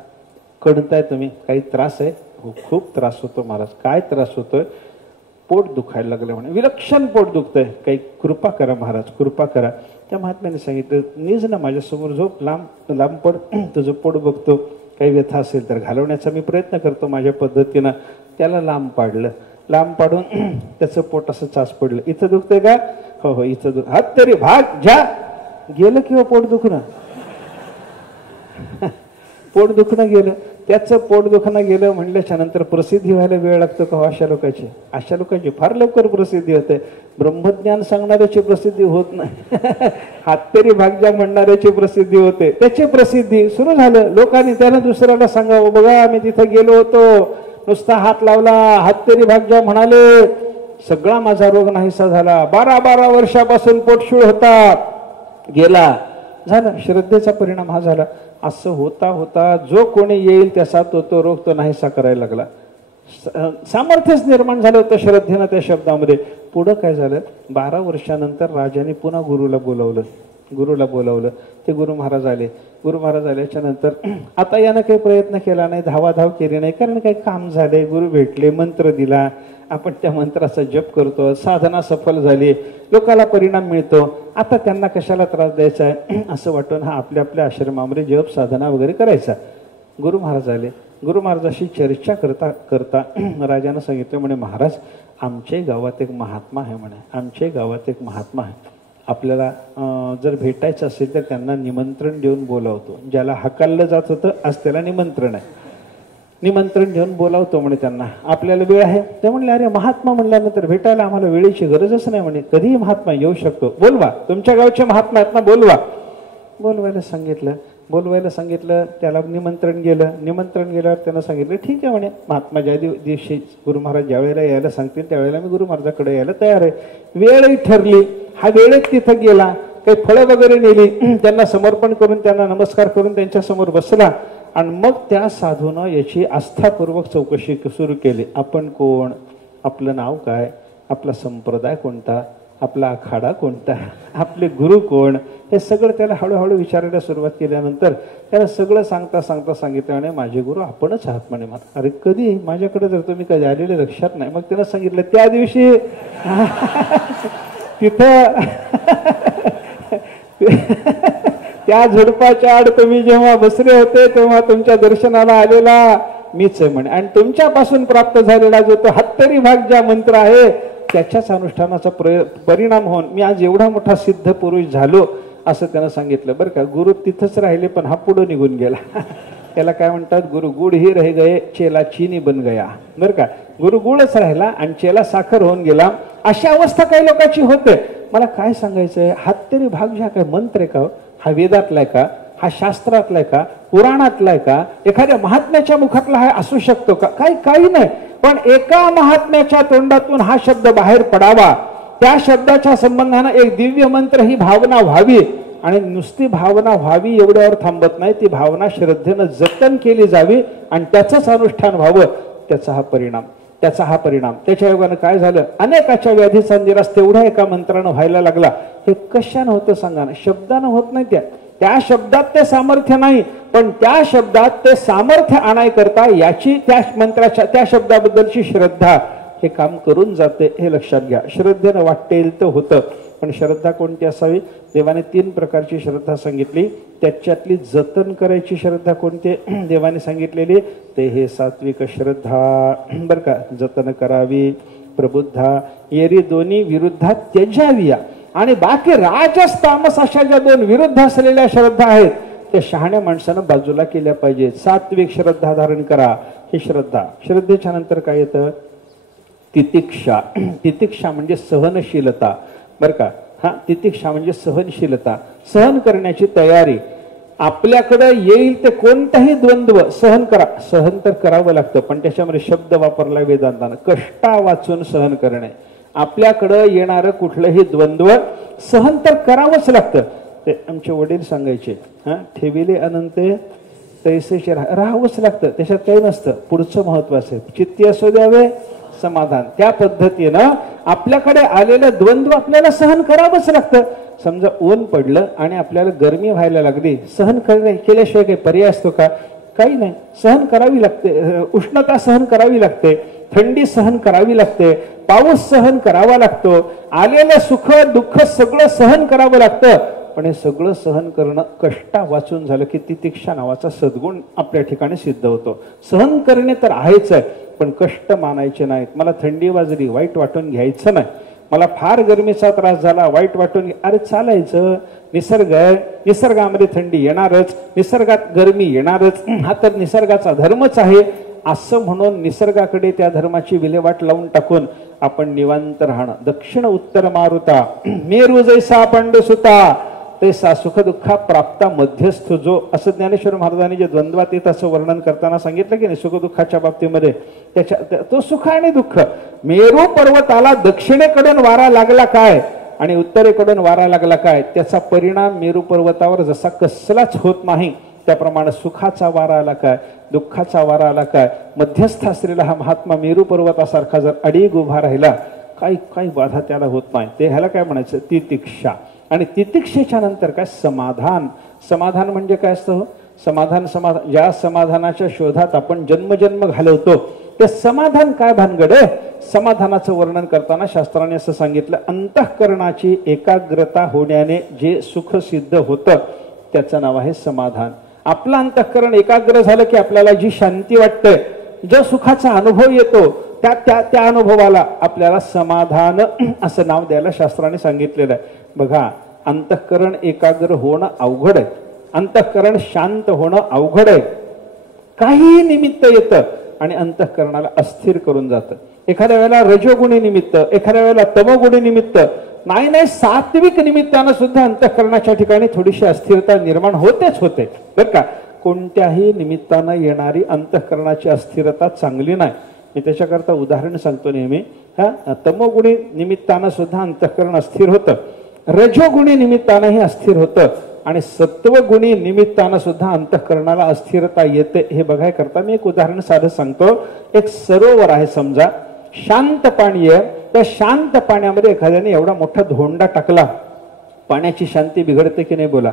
कणताय तुम्ही, काही त्रास आहे? खूप त्रास होतो महाराज. काय त्रास होतोय? पोट दुखायला लागलं म्हणे, विलक्षण पोट दुखतंय, काही कृपा करा महाराज, कृपा करा. त्या महात्म्याने सांगितलं, निज ना माझ्यासमोर झोप, लांब पड, तुझं पोट बघतो, काही व्यथा असेल तर घालवण्याचा मी प्रयत्न करतो माझ्या पद्धतीनं. त्याला लांब पाडलं, लांब पाडून त्याचं पोट असं चाच पडलं. इथं दुखतंय का? हो हो इथं दुख. हात तरी भाग ज्या. गेलं किंवा पोट दुखणं, पोट दुखणं गेलं. त्याचं पोट दुखणं गेलं म्हणल्याच्या नंतर प्रसिद्धी व्हायला वेळ लागतो का? अशा लोकांची फार लवकर प्रसिद्धी होते. ब्रह्मज्ञान सांगणाऱ्याची प्रसिद्धी होत नाही. हातकरी भाग्या म्हणणाऱ्याची प्रसिद्धी होते. त्याची प्रसिद्धी सुरू झालं. लोकांनी त्याला दुसऱ्याला सांगावं, बघा आम्ही तिथे गेलो होतो, नुसता हात लावला, हातकरी भाग्या म्हणाले, सगळा माझा रोग नाहीसा झाला. 12 वर्षापासून पोटशूळ होता, गेला. झालं, श्रद्धेचा परिणाम हा झाला. असं होता होता जो कोणी येईल त्याचा तो रोग तो नाहीसा करायला लागला. सामर्थ्यच निर्माण झालं होतं श्रद्धेनं त्या शब्दामध्ये. पुढं काय झालं? 12 वर्षानंतर राजाने पुन्हा गुरुला बोलावलं. ते गुरु महाराज आले. गुरु महाराज आल्याच्या नंतर आता यानं काही प्रयत्न केला नाही, धावाधाव केली नाही, कारण काही काम झाले. गुरु भेटले, मंत्र दिला, आपण त्या मंत्राचा जप करतो, साधना सफल झाली, लोकाला परिणाम मिळतो. आता त्यांना कशाला त्रास द्यायचा आहे असं वाटून हा आपल्या आपल्या आश्रमामध्ये जप साधना वगैरे करायचा. गुरु महाराज आले. गुरु महाराजाशी चर्चा करता करता राजानं सांगितलं, म्हणे महाराज आमच्या गावात एक महात्मा आहे, म्हणे आमच्या गावात एक महात्मा आहे, आपल्याला जर भेटायचं असेल तर त्यांना निमंत्रण देऊन बोलावतो. ज्याला हकाललं जात होतं आज त्याला निमंत्रण आहे, निमंत्रण देऊन बोलावतो म्हणे त्यांना. आपल्याला वेळ आहे? ते म्हणले, अरे महात्मा म्हणल्यानंतर भेटायला आम्हाला वेळेची गरजच नाही म्हणे, कधीही महात्मा येऊ शकतो, बोलवा, तुमच्या गावचे महात्मा आहेत ना, बोलवा. बोलवायला सांगितलं. त्याला निमंत्रण गेल्यावर त्यानं सांगितलं, ठीक आहे म्हणे, महात्मा ज्या दिवशी गुरु महाराज ज्या वेळेला यायला सांगतील त्यावेळेला मी गुरु महाराजाकडे यायला तयार आहे. वेळही ठरली. हा वेळेत तिथं गेला, काही फळं वगैरे नेली, त्यांना समर्पण करून त्यांना नमस्कार करून त्यांच्या समोर बसला. आणि मग त्या साधूनं याची आस्थापूर्वक चौकशी सुरू केली. आपण कोण, आपलं नाव काय, आपला संप्रदाय कोणता, आपला आखाडा कोणता, आपले गुरु कोण, हे सगळं त्याला हळूहळू विचारायला सुरुवात केल्यानंतर त्याला सगळं सांगता सांगितलं, आणि माझे गुरु आपणच आहात म्हणे. मला अरे कधी, माझ्याकडे जर तुम्ही कधी आलेले लक्षात नाही. मग त्यानं सांगितलं, त्या दिवशी तिथं त्या झुडपाच्या आड तुम्ही जेव्हा बसले होते तेव्हा तुमच्या दर्शनाला आलेला मीच आहे म्हणे, आणि तुमच्यापासून प्राप्त झालेला जो तो हत्तरी भाग ज्या मंत्र आहे त्याच्याच अनुष्ठानाचा परिणाम होऊन मी आज एवढा मोठा सिद्ध पुरुष झालो असं त्यानं सांगितलं. बरं का, गुरु तिथंच राहिले पण हा पुढे निघून गेला. त्याला काय म्हणतात, गुरु गुड ही रह गए, चेला चीनी बन गया. बरं का, गुरु गुळच राहिला आणि चेला साखर होऊन गेला. अशी अवस्था काही लोकांची होते. मला काय सांगायचंय, हत्तरी भाग ज्या काय मंत्र आहे का, हा वेदातलाय का, हा शास्त्रातलाय का, पुराणातलाय का, एखाद्या महात्म्याच्या मुखातला हा असू शकतो का? काही नाही. पण एका महात्म्याच्या तोंडातून हा शब्द बाहेर पडावा, त्या शब्दाच्या संबंधानं एक दिव्य मंत्र ही भावना व्हावी, आणि नुसती भावना व्हावी एवढ्यावर थांबत नाही, ती भावना श्रद्धेनं जतन केली जावी आणि त्याचंच अनुष्ठान व्हावं. त्याचा हा परिणाम त्याच्या योगानं काय झालं, अनेकाच्या व्याधीचा निराश तेवढ्या एका मंत्रानं व्हायला लागला. हे कशानं होतं सांगा ना, शब्दानं होत नाही. त्या शब्दात ते सामर्थ्य नाही, पण त्या शब्दात ते सामर्थ्य आणायकरता याची त्या मंत्राच्या त्या शब्दाबद्दलची श्रद्धा हे काम करून जाते, हे लक्षात घ्या. श्रद्धेनं वाटेल तर होतं. पण श्रद्धा कोणती असावी? देवाने 3 प्रकारची श्रद्धा सांगितली. त्याच्यातली जतन करायची श्रद्धा कोणती देवाने सांगितलेली? ते हे सात्विक श्रद्धा. बरं का, जतन करावी. प्रबुद्धा येरी दोन्ही विरुद्धात त्यजाविया. आणि बाकी राजस तामस अशा ज्या 2 विरुद्ध असलेल्या श्रद्धा आहेत त्या शहाण्या माणसानं बाजूला केल्या पाहिजेत. सात्विक श्रद्धा धारण करा, ही श्रद्धा. श्रद्धेच्या नंतर काय येतं? तितिक्षा. तितिक्षा म्हणजे सहनशीलता. बरं का, हा तितिक्षा म्हणजे सहनशीलता, सहन करण्याची तयारी. आपल्याकडे येईल ते कोणताही द्वंद्व सहन करा. सहन तर करावं लागतं, पण त्याच्यामध्ये शब्द वापरला वेदांतानं, कष्टा वाचून सहन करणे. आपल्याकडं येणारं कुठलंही द्वंद्व सहन तर करावंच लागतं. ते आमचे वडील सांगायचे, ठेविले अनंते तैसेचे राहावंच लागतं, त्याच्यात काही नसतं. पुढचं महत्वाचं आहे, चित्ती असू द्यावे समाधान. त्या पद्धतीनं आपल्याकडे आलेलं द्वंद्व आपल्याला सहन करावंच लागतं. समजा ऊन पडलं आणि आपल्याला गरमी व्हायला लागली, सहन केल्याशिवाय काही पर्याय असतो का? काही नाही, सहन करावी लागते. उष्णता सहन करावी लागते, थंडी सहन करावी लागते, पाऊस सहन करावा लागतो, आलेलं सुख दुःख सगळं सहन करावं लागतं. पण हे सगळं सहन करणं कष्टा वाचून झालं की तितिक्षा नावाचा सद्गुण आपल्या ठिकाणी सिद्ध होतो. सहन करणे तर आहेच आहे, पण कष्ट मानायचे नाहीत. मला थंडी वाजली वाईट वाटून घ्यायचं नाही. मला फार गरमीचा त्रास झाला, वाईट वाटून, अरे चालायचं, निसर्ग आहे, निसर्गामध्ये थंडी येणारच, निसर्गात गरमी येणारच, हा तर निसर्गाचा धर्मच आहे, असं म्हणून निसर्गाकडे त्या धर्माची विल्हेवाट लावून टाकून आपण निवांत राहणं. दक्षिण उत्तर मारुता मेरू जैसा पांडुसुता तैसा सुख दुःखा प्राप्ता मध्यस्थ जो, असं ज्ञानेश्वर महाराजांनी जे द्वंद्वात येत असं वर्णन करताना सांगितलं की नाही, सुख दुःखाच्या बाबतीमध्ये तो सुख आणि दुःख. मेरू पर्वताला दक्षिणेकडून वारा लागला काय आणि उत्तरेकडून वारा लागला काय, त्याचा परिणाम मेरू पर्वतावर जसा कसलाच होत नाही, त्याप्रमाणे सुखाचा वारा आला काय, दुःखाचा वारा आला काय, मध्यस्थ असलेला हा महात्मा मेरू पर्वतासारखा जर अडीग उभा राहिला, काही बाधा त्याला होत नाही. ते ह्याला काय म्हणायचं, तितिक्षा. आणि तितिक्षेच्या नंतर काय, समाधान. समाधान म्हणजे काय असतं, समाधान ज्या समाधानाच्या शोधात आपण जन्मजन्म घालवतो ते समाधान काय भानगड आहे. समाधानाचं वर्णन करताना शास्त्राने असं सांगितलं, अंतःकरणाची एकाग्रता होण्याने जे सुख सिद्ध होतं त्याचं नाव आहे समाधान. आपलं अंतःकरण एकाग्र झालं की आपल्याला जी शांती वाटते, जो सुखाचा अनुभव येतो, त्या अनुभवाला आपल्याला समाधान असं नाव द्यायला शास्त्राने सांगितलेलं आहे. बघा, अंतःकरण एकाग्र होणं अवघड आहे, अंतःकरण शांत होणं अवघड आहे. काही निमित्त येतं आणि अंतःकरणाला अस्थिर करून जातं. एखाद्या वेळेला रजोगुणी निमित्त, एखाद्या वेळेला तमोगुणी निमित्त, नाही सात्विक निमित्तानं सुद्धा अंतःकरणाच्या ठिकाणी थोडीशी अस्थिरता निर्माण होतेच होते बरं का. कोणत्याही निमित्तानं येणारी अंतःकरणाची अस्थिरता चांगली नाही. मी त्याच्याकरता उदाहरण सांगतो नेहमी. तमोगुणी निमित्तानं सुद्धा अंतःकरण अस्थिर होतं, रजोगुणी निमित्तानंही अस्थिर होतं आणि सत्वगुणी निमित्तानं सुद्धा अंतःकरणाला अस्थिरता येते. हे बघाय करता मी एक उदाहरण साधं सांगतो. एक सरोवर आहे समजा, शांत पाणी आहे, त्या शांत पाण्यामध्ये एखाद्याने एवढा मोठा धोंडा टाकला, पाण्याची शांती बिघडते की नाही, बोला,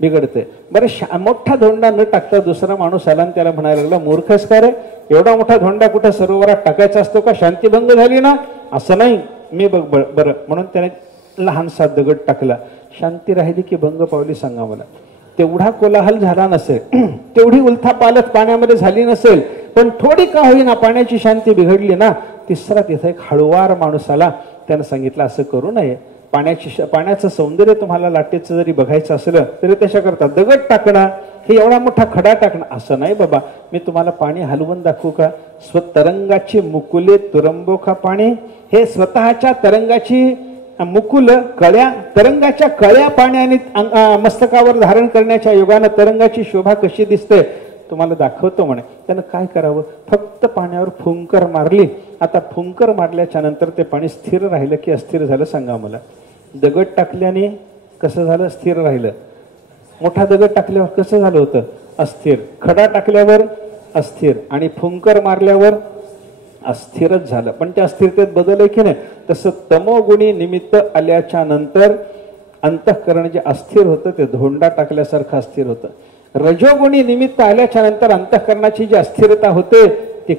बिघडते. बरं, मोठा धोंडा न टाकता दुसरा माणूस आला आणि त्याला म्हणायला लागला, मूर्खच का रे, एवढा मोठा धोंडा कुठे सरोवरात टाकायचा असतो का, शांती भंग झाली ना. असं नाही, मी बघ बरं, म्हणून त्याने लहानसा दगड टाकला, शांती राहिली की भंग पावली, सांगा मला. तेवढा कोलाहल झाला नसेल, तेवढी उलथापालथ पाण्यामध्ये झाली नसेल, पण थोडी का होईना पाण्याची शांती बिघडली ना. तिसरा तिथे एक हळुवार माणूस आला, त्यानं सांगितलं असं करू नये, पाण्याचं सौंदर्य तुम्हाला लाटेचं जरी बघायचं असलं तरी त्याच्याकरता दगड टाकणं, हे एवढा मोठा खडा टाकणं असं नाही बाबा. मी तुम्हाला पाणी हलवून दाखवू का, स्वतरंगाची मुकुले तुरंबो का पाणी, हे स्वतःच्या तरंगाची मुकुल कळ्या, तरंगाच्या कळ्या पाण्याने मस्तकावर धारण करण्याच्या योगानं तरंगाची शोभा कशी दिसते तुम्हाला दाखवतो म्हणे. त्यानं काय करावं, फक्त पाण्यावर फुंकर मारली. आता फुंकर मारल्याच्या नंतर ते पाणी स्थिर राहिलं की अस्थिर झालं, सांगा मला. दगड टाकल्याने कसं झालं, स्थिर राहिलं. मोठा दगड टाकल्यावर कसं झालं होतं, अस्थिर. खडा टाकल्यावर अस्थिर आणि फुंकर मारल्यावर अस्थिरच झालं. पण त्या अस्थिरतेत बदल आहे की नाही. तसं तमोगुणी निमित्त आल्याच्या नंतर अंतःकरण जे अस्थिर होतं ते धोंडा टाकल्यासारखं अस्थिर होतं. रजोगुणी निमित्त आल्याच्या नंतर अंतःकरणाची जी अस्थिरता होते ती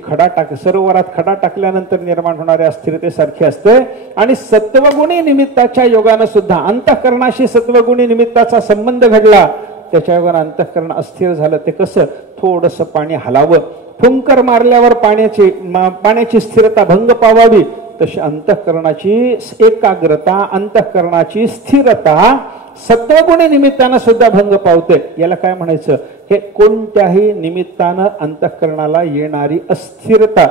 सरोवरात खडा टाकल्यानंतर निर्माण होणाऱ्या अस्थिरतेसारखी असते. आणि सत्वगुणी निमित्ताच्या योगानं सुद्धा अंतःकरणाशी सत्वगुणी निमित्ताचा संबंध घडला, त्याच्या योगानं अंतःकरण अस्थिर झालं. ते कसं, थोडंसं पाणी हलावं, फुंकर मारल्यावर पाण्याची स्थिरता भंग पावावी, तशी अंतःकरणाची एकाग्रता, अंतःकरणाची स्थिरता सत्वगुणी निमित्तानं सुद्धा भंग पावते. याला काय म्हणायचं, हे कोणत्याही निमित्तानं अंतःकरणाला येणारी अस्थिरता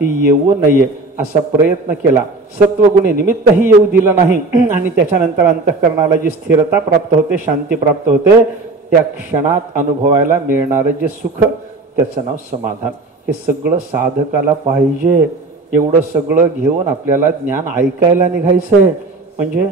ती येऊ नये असा प्रयत्न केला. सत्वगुणी निमित्तही येऊ दिलं नाही आणि त्याच्यानंतर अंतःकरणाला जी स्थिरता प्राप्त होते, शांती प्राप्त होते, त्या क्षणात अनुभवायला मिळणारं जे सुख त्याचं नाव समाधान. हे सगळं साधकाला पाहिजे. एवढं सगळं घेऊन आपल्याला ज्ञान ऐकायला निघायचंय म्हणजे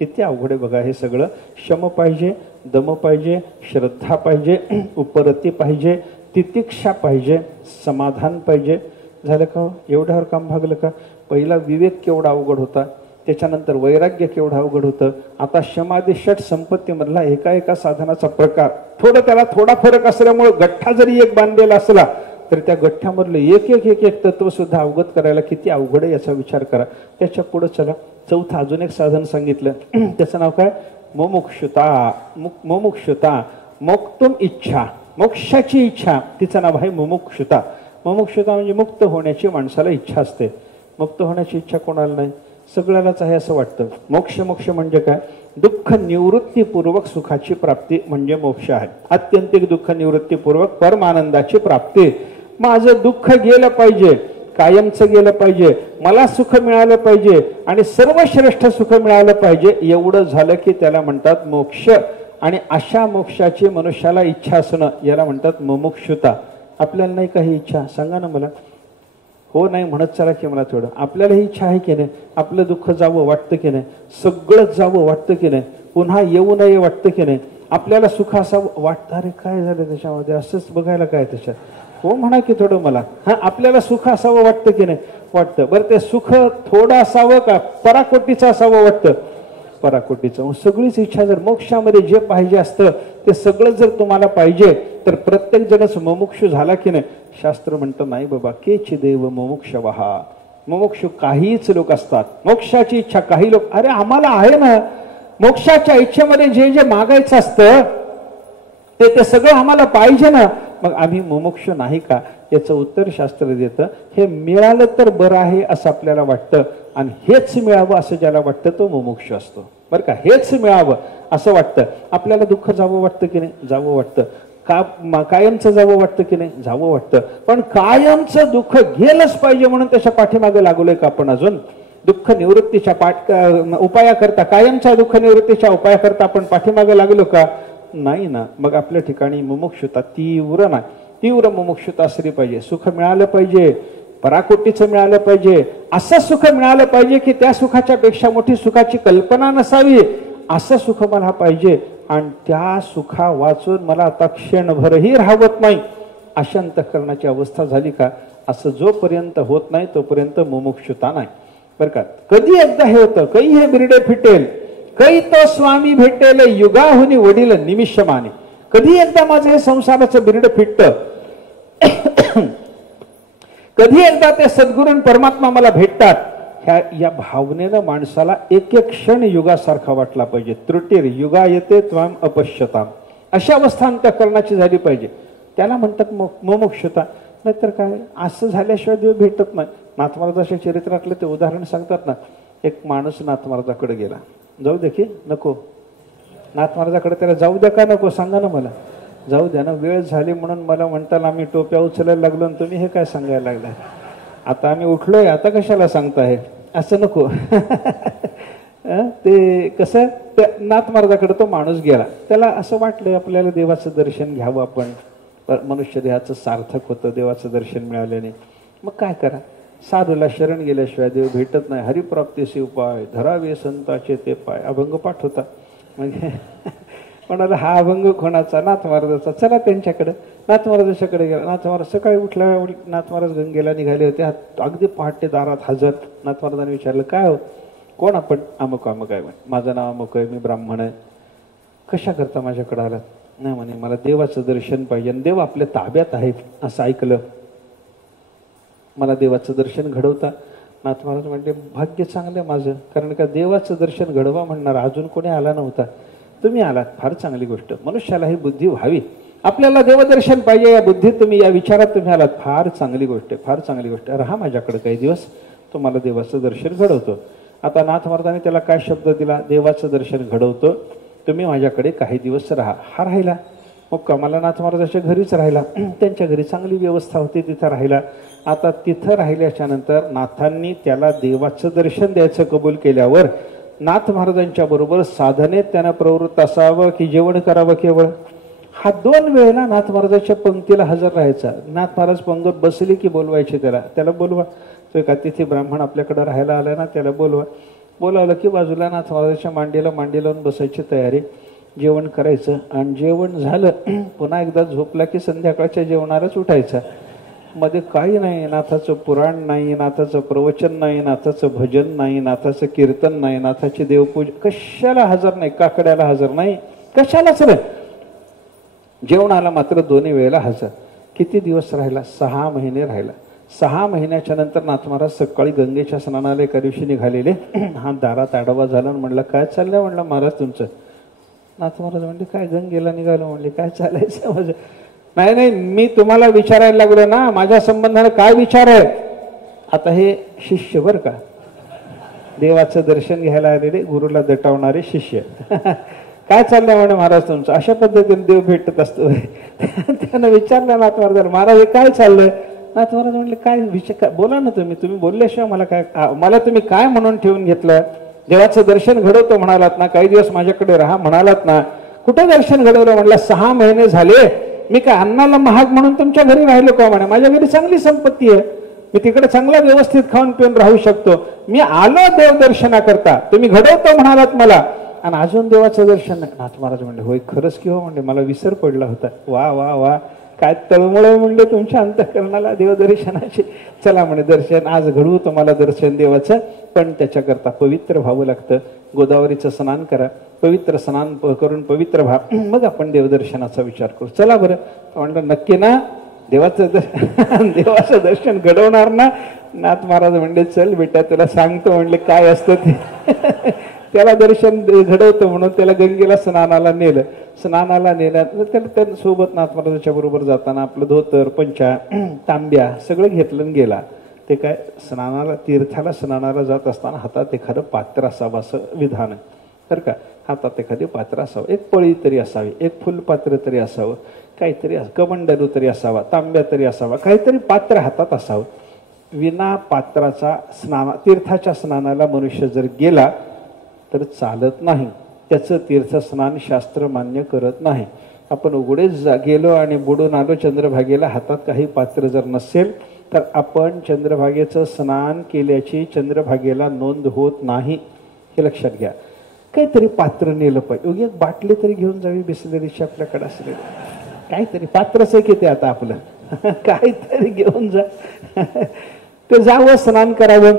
किती अवघड आहे बघा. हे सगळं श्रम पाहिजे, दम पाहिजे, श्रद्धा पाहिजे, उपरती पाहिजे, तितिक्षा पाहिजे, समाधान पाहिजे. झालं का, एवढ्यावर काम भागलं का. पहिला विवेक केवढा अवघड होता, त्याच्यानंतर वैराग्य केवढं अवघड होतं. आता शमादी षट संपत्तीमधला एका साधनाचा प्रकार, त्याला थोडा फरक असल्यामुळे गठ्ठा जरी एक बांधलेला असला तर त्या गठ्ठ्यामधलं एक तत्व सुद्धा अवगत करायला किती अवघड आहे याचा विचार करा. त्याच्या पुढे चला, चौथं अजून एक साधन सांगितलं, त्याचं नाव काय, मुमुक्षुता. मुमुक्षुता, मोक्तुम इच्छा, मोक्षाची इच्छा, तिचं नाव आहे मुमुक्षुता. मुमुक्षुता म्हणजे मुक्त होण्याची माणसाला इच्छा असते. मुक्त होण्याची इच्छा कोणाला नाही. सगळ्यालाच आहे असं वाटतं. मोक्ष मोक्ष म्हणजे काय? दुःख निवृत्तीपूर्वक सुखाची प्राप्ती म्हणजे मोक्ष आहे. आत्यंतिक दुःख निवृत्तीपूर्वक परमानंदाची प्राप्ती. माझं दुःख गेलं पाहिजे, कायमचं गेलं पाहिजे, मला सुख मिळालं पाहिजे आणि सर्वश्रेष्ठ सुख मिळालं पाहिजे, एवढं झालं की त्याला म्हणतात मोक्ष. आणि अशा मोक्षाची मनुष्याला इच्छा असणं याला म्हणतात मुमुक्षुता. आपल्याला नाही काही इच्छा? सांगा ना मला. हो नाही म्हणत चला की मला थोडं. आपल्याला ही इच्छा आहे की नाही? आपलं दुःख जावं वाटतं की नाही? सगळंच जावं वाटतं की नाही? पुन्हा येऊ नये वाटतं की नाही? आपल्याला सुख असावं वाटतं. अरे काय झालं त्याच्यामध्ये, असंच बघायला काय त्याच्यात? हो म्हणा की थोडं मला. हा, आपल्याला सुख असावं वाटतं की नाही? वाटतं. बरं ते सुख थोडं असावं का पराकोटीचं असावं वाटतं? पराकोटीचं. सगळीच इच्छा जर मोक्षामध्ये जे पाहिजे असतं ते सगळं जर तुम्हाला पाहिजे तर प्रत्येक जणच मुमुक्षु झाला की नाही? शास्त्र म्हणतं नाही बाबा, केची देव मुमुक्षवहा. मुमुक्षु काहीच लोक असतात, मोक्षाची इच्छा काही लोक. अरे आम्हाला आहे ना मोक्षाच्या इच्छेमध्ये जे जे मागायचं असतं ते सगळं आम्हाला पाहिजे ना, मग आम्ही मुमुक्षु नाही का? याचं उत्तर शास्त्र देतं, हे मिळालं तर बरं आहे असं आपल्याला वाटतं आणि हेच मिळावं असं ज्याला वाटतं तो मुमुक्षु असतो. बरं का? हेच मिळावं असं वाटतं. आपल्याला दुःख जावं वाटतं की नाही? जावं वाटतं. कायमचं जावं वाटतं की नाही? जावं वाटतं. पण कायमचं दुःख गेलंच पाहिजे म्हणून त्याच्या पाठीमागे लागलोय का आपण? अजून दुःख निवृत्तीच्या उपायाकरता, कायमच्या दुःख निवृत्तीच्या उपायाकरता आपण पाठीमागे लागलो का? नाही ना. मग आपल्या ठिकाणी मुमुक्षुता तीव्र नाही, तीव्र मुमुक्षुता असली पाहिजे. सुख मिळालं पाहिजे, पराकोटीचं मिळालं पाहिजे, असं सुख मिळालं पाहिजे की त्या सुखाच्या पेक्षा मोठी सुखाची कल्पना नसावी, असं सुख मला पाहिजे. आणि त्या सुखा वाचून मला आता क्षणभरही राहवत नाही, अशा अंतःकरणाची अवस्था झाली का? असं जोपर्यंत होत नाही तोपर्यंत मुमुक्षुता नाही. बरं का? कधी एकदा हे होतं, काही हे बिरडे फिटेल, काही तो स्वामी भेटेल, युगाहुनी वडील निमिषमाने. कधी एकदा माझं हे संसाराचं बिरड फिटतं, कधी एकदा ते सद्गुरू परमात्मा मला भेटतात. या भावनेनं माणसाला एक एक क्षण युगासारखा वाटला पाहिजे. त्रुटीर युगा येते त्वाम अपश्यताम, अशा अवस्था अंतःकरणाची झाली पाहिजे. त्याला म्हणतात मुमुक्षुता. नाहीतर काय, असं झाल्याशिवाय देव भेटत नाही. नाथ महाराजांच्या चरित्रातलं ते उदाहरण सांगतात ना. एक माणूस नाथ महाराजाकडे गेला. जाऊ दे की नको? नाथ महाराजाकडे त्याला जाऊ द्या का नको? सांगा ना मला. जाऊ द्या ना. वेळ झाली म्हणून मला म्हणताल आम्ही टोप्या उचलायला लागलो आणि तुम्ही हे काय सांगायला लागलाय? आता आम्ही उठलोय, आता कशाला सांगताय? असं नको. ते कसं, त्या नाथ महाराजाकडे तो माणूस गेला. त्याला असं वाटलं आपल्याला देवाचं दर्शन घ्यावं आपण, मनुष्य देहाचं सार्थक होतं देवाचं दर्शन मिळाल्याने. मग काय करा? साधूला शरण गेल्याशिवाय देव भेटत नाही. हरिप्राप्तीचे उपाय धरावे संताचे ते पाय. अभंग पाठ होता. म्हणजे म्हणाला हा अभंग कोणाचा? नाथ महाराजाचा. चला त्यांच्याकडे. नाथ महाराजाच्याकडे गेला. नाथ महाराज सकाळी उठल्या, नाथ महाराज गंगेला निघाले होते. अगदी पहाटे दारात हजर. नाथ महाराजांनी विचारलं, काय हो? कोण आपण? अमुक अमुक आहे. माझं नाव अमुक आहे, मी ब्राह्मण आहे. कशा करता माझ्याकडे आलात? नाही म्हणे, मला देवाचं दर्शन पाहिजे आणि देव आपल्या ताब्यात आहे असं ऐकलं, मला देवाचं दर्शन घडवता. नाथ महाराज म्हणले, भाग्य चांगलं माझं, कारण का देवाचं दर्शन घडवा म्हणणार अजून कोणी आला नव्हता, तुम्ही आलात. फार चांगली गोष्ट. मनुष्याला ही बुद्धी व्हावी, आपल्याला देवदर्शन पाहिजे या बुद्धीत तुम्ही, या विचारात तुम्ही आलात. फार चांगली गोष्ट आहे, फार चांगली गोष्ट आहे. राहा माझ्याकडे काही दिवस, तुम्हाला देवाचं दर्शन घडवतो. आता नाथ महाराजांनी त्याला काय शब्द दिला? देवाचं दर्शन घडवतो, तुम्ही माझ्याकडे काही दिवस राहा. हा राहिला. मग कमाला नाथ महाराजाच्या घरीच राहिला. त्यांच्या घरी चांगली व्यवस्था होती, तिथं राहिला. आता तिथं राहिल्याच्या नंतर नाथांनी त्याला देवाचं दर्शन द्यायचं कबूल केल्यावर नाथ महाराजांच्या बरोबर साधनेत त्यानं प्रवृत्त असावं की जेवण करावं केवळ? हा 2 वेळेला नाथ महाराजांच्या पंक्तीला हजर राहायचा. नाथ महाराज पंगत बसली की बोलवायचे त्याला बोलवा. तो एका तिथे ब्राह्मण आपल्याकडे राहायला आला ना, त्याला बोलवा. बोलावलं की बाजूला नाथ महाराजांच्या मांडी लावून बसायची तयारी. जेवण करायचं आणि जेवण झालं पुन्हा एकदा झोपला की संध्याकाळच्या जेवणालाच उठायचा. मध्ये काही नाही, नाथाचं पुराण नाही, नाथाचं प्रवचन नाही, नाथाचं भजन नाही, नाथाचं कीर्तन नाही, नाथाची देवपूजा, कशाला हजर नाही, काकड्याला हजर नाही, कशालाच नाही. जेवणाला मात्र 2 वेळेला हजर. किती दिवस राहिला? 6 महिने राहिला. 6 महिन्याच्या नंतर नाथ महाराज सकाळी गंगेच्या स्नानाला एका दिवशी निघालेले. हा दारात आडवा झाला आणि म्हणला, काय चाललंय? म्हणलं, महाराज तुमचं. नाथ महाराज म्हणले, काय गंगेला निघालो? म्हणले, काय चालायचं माझं? नाही, मी तुम्हाला विचारायला लागलो ना, माझ्या संबंधाने काय विचार आहे? आता हे शिष्य बर का, देवाचं दर्शन घ्यायला आलेले गुरुला दटावणारे शिष्य. काय चाललंय म्हणे महाराज तुमचं? अशा पद्धतीने देव भेटत असतो. त्यानं विचारलं नाथ महाराज, महाराज हे काय चाललंय? नाथ महाराज म्हणले काय विषय, बोला ना तुम्ही बोलल्याशिवाय मला काय, मला तुम्ही काय म्हणून ठेवून घेतलं? देवाचं दर्शन घडवतो म्हणालात ना, काही दिवस माझ्याकडे राहा म्हणालात ना, कुठं दर्शन घडवलं? म्हणलं 6 महिने झाले, मी काय अन्नाला महाग म्हणून तुमच्या घरी राहिलो का? म्हणे माझ्या घरी चांगली संपत्ती आहे, मी तिकडे चांगला व्यवस्थित खाऊन पिऊन राहू शकतो. मी आलो देव दर्शनाकरता, तुम्ही घडवतो म्हणालात मला, आणि अजून देवाचं दर्शन नाही. नाथ महाराज म्हणले होय खरंच की हो, म्हणले मला विसर पडला होता. वा वा वा, काय तळमळ म्हणले तुमच्या अंतःकरणाला देवदर्शनाची. चला म्हणे दर्शन आज घडवू तुम्हाला दर्शन देवाचं, पण त्याच्याकरता पवित्र व्हावं लागतं. गोदावरीचं स्नान करा, पवित्र स्नान करून पवित्र व्हा, मग आपण देवदर्शनाचा विचार करू. चला बरं म्हणलं नक्की ना, देवाचं दर्शन घडवणार ना? नाथ महाराज म्हणले चल बेटा तुला सांगतो, म्हणले काय असतं ते. त्याला दर्शन घडवतं म्हणून त्याला गंगेला स्नानाला नेलं. त्याला सोबत नाथ महाराजांच्या बरोबर जाताना आपलं धोतर, पंचा, तांब्या सगळं घेतलं आणि गेला. ते काय स्नानाला, तीर्थाला स्नानाला जात असताना हातात एखादं पात्र असावं असं विधान आहे बरं का. हातात एखादे पात्र असावं, एक पळी तरी असावी, एक फुलपात्र तरी असावं, काहीतरी कमंडलू तरी असावा, तांब्या तरी असावा, काहीतरी पात्र हातात असावं. विना पात्राचा तीर्थाच्या स्नानाला मनुष्य जर गेला तर चालत नाही. त्याचं तीर्थस्नान शास्त्र मान्य करत नाही. आपण उघडेच गेलो आणि बुडून आलो चंद्रभागेला, हातात काही पात्र जर नसेल तर आपण चंद्रभागेचं स्नान केल्याची चंद्रभागेला नोंद होत नाही, हे लक्षात घ्या. काहीतरी पात्र नेलं पाहिजे, उगी एक बाटली तरी घेऊन जावी बिसलेरीची आपल्याकडे असलेली, काहीतरी पात्रच आहे की ते आता आपलं, काहीतरी घेऊन जा. ते जावं स्नान करावं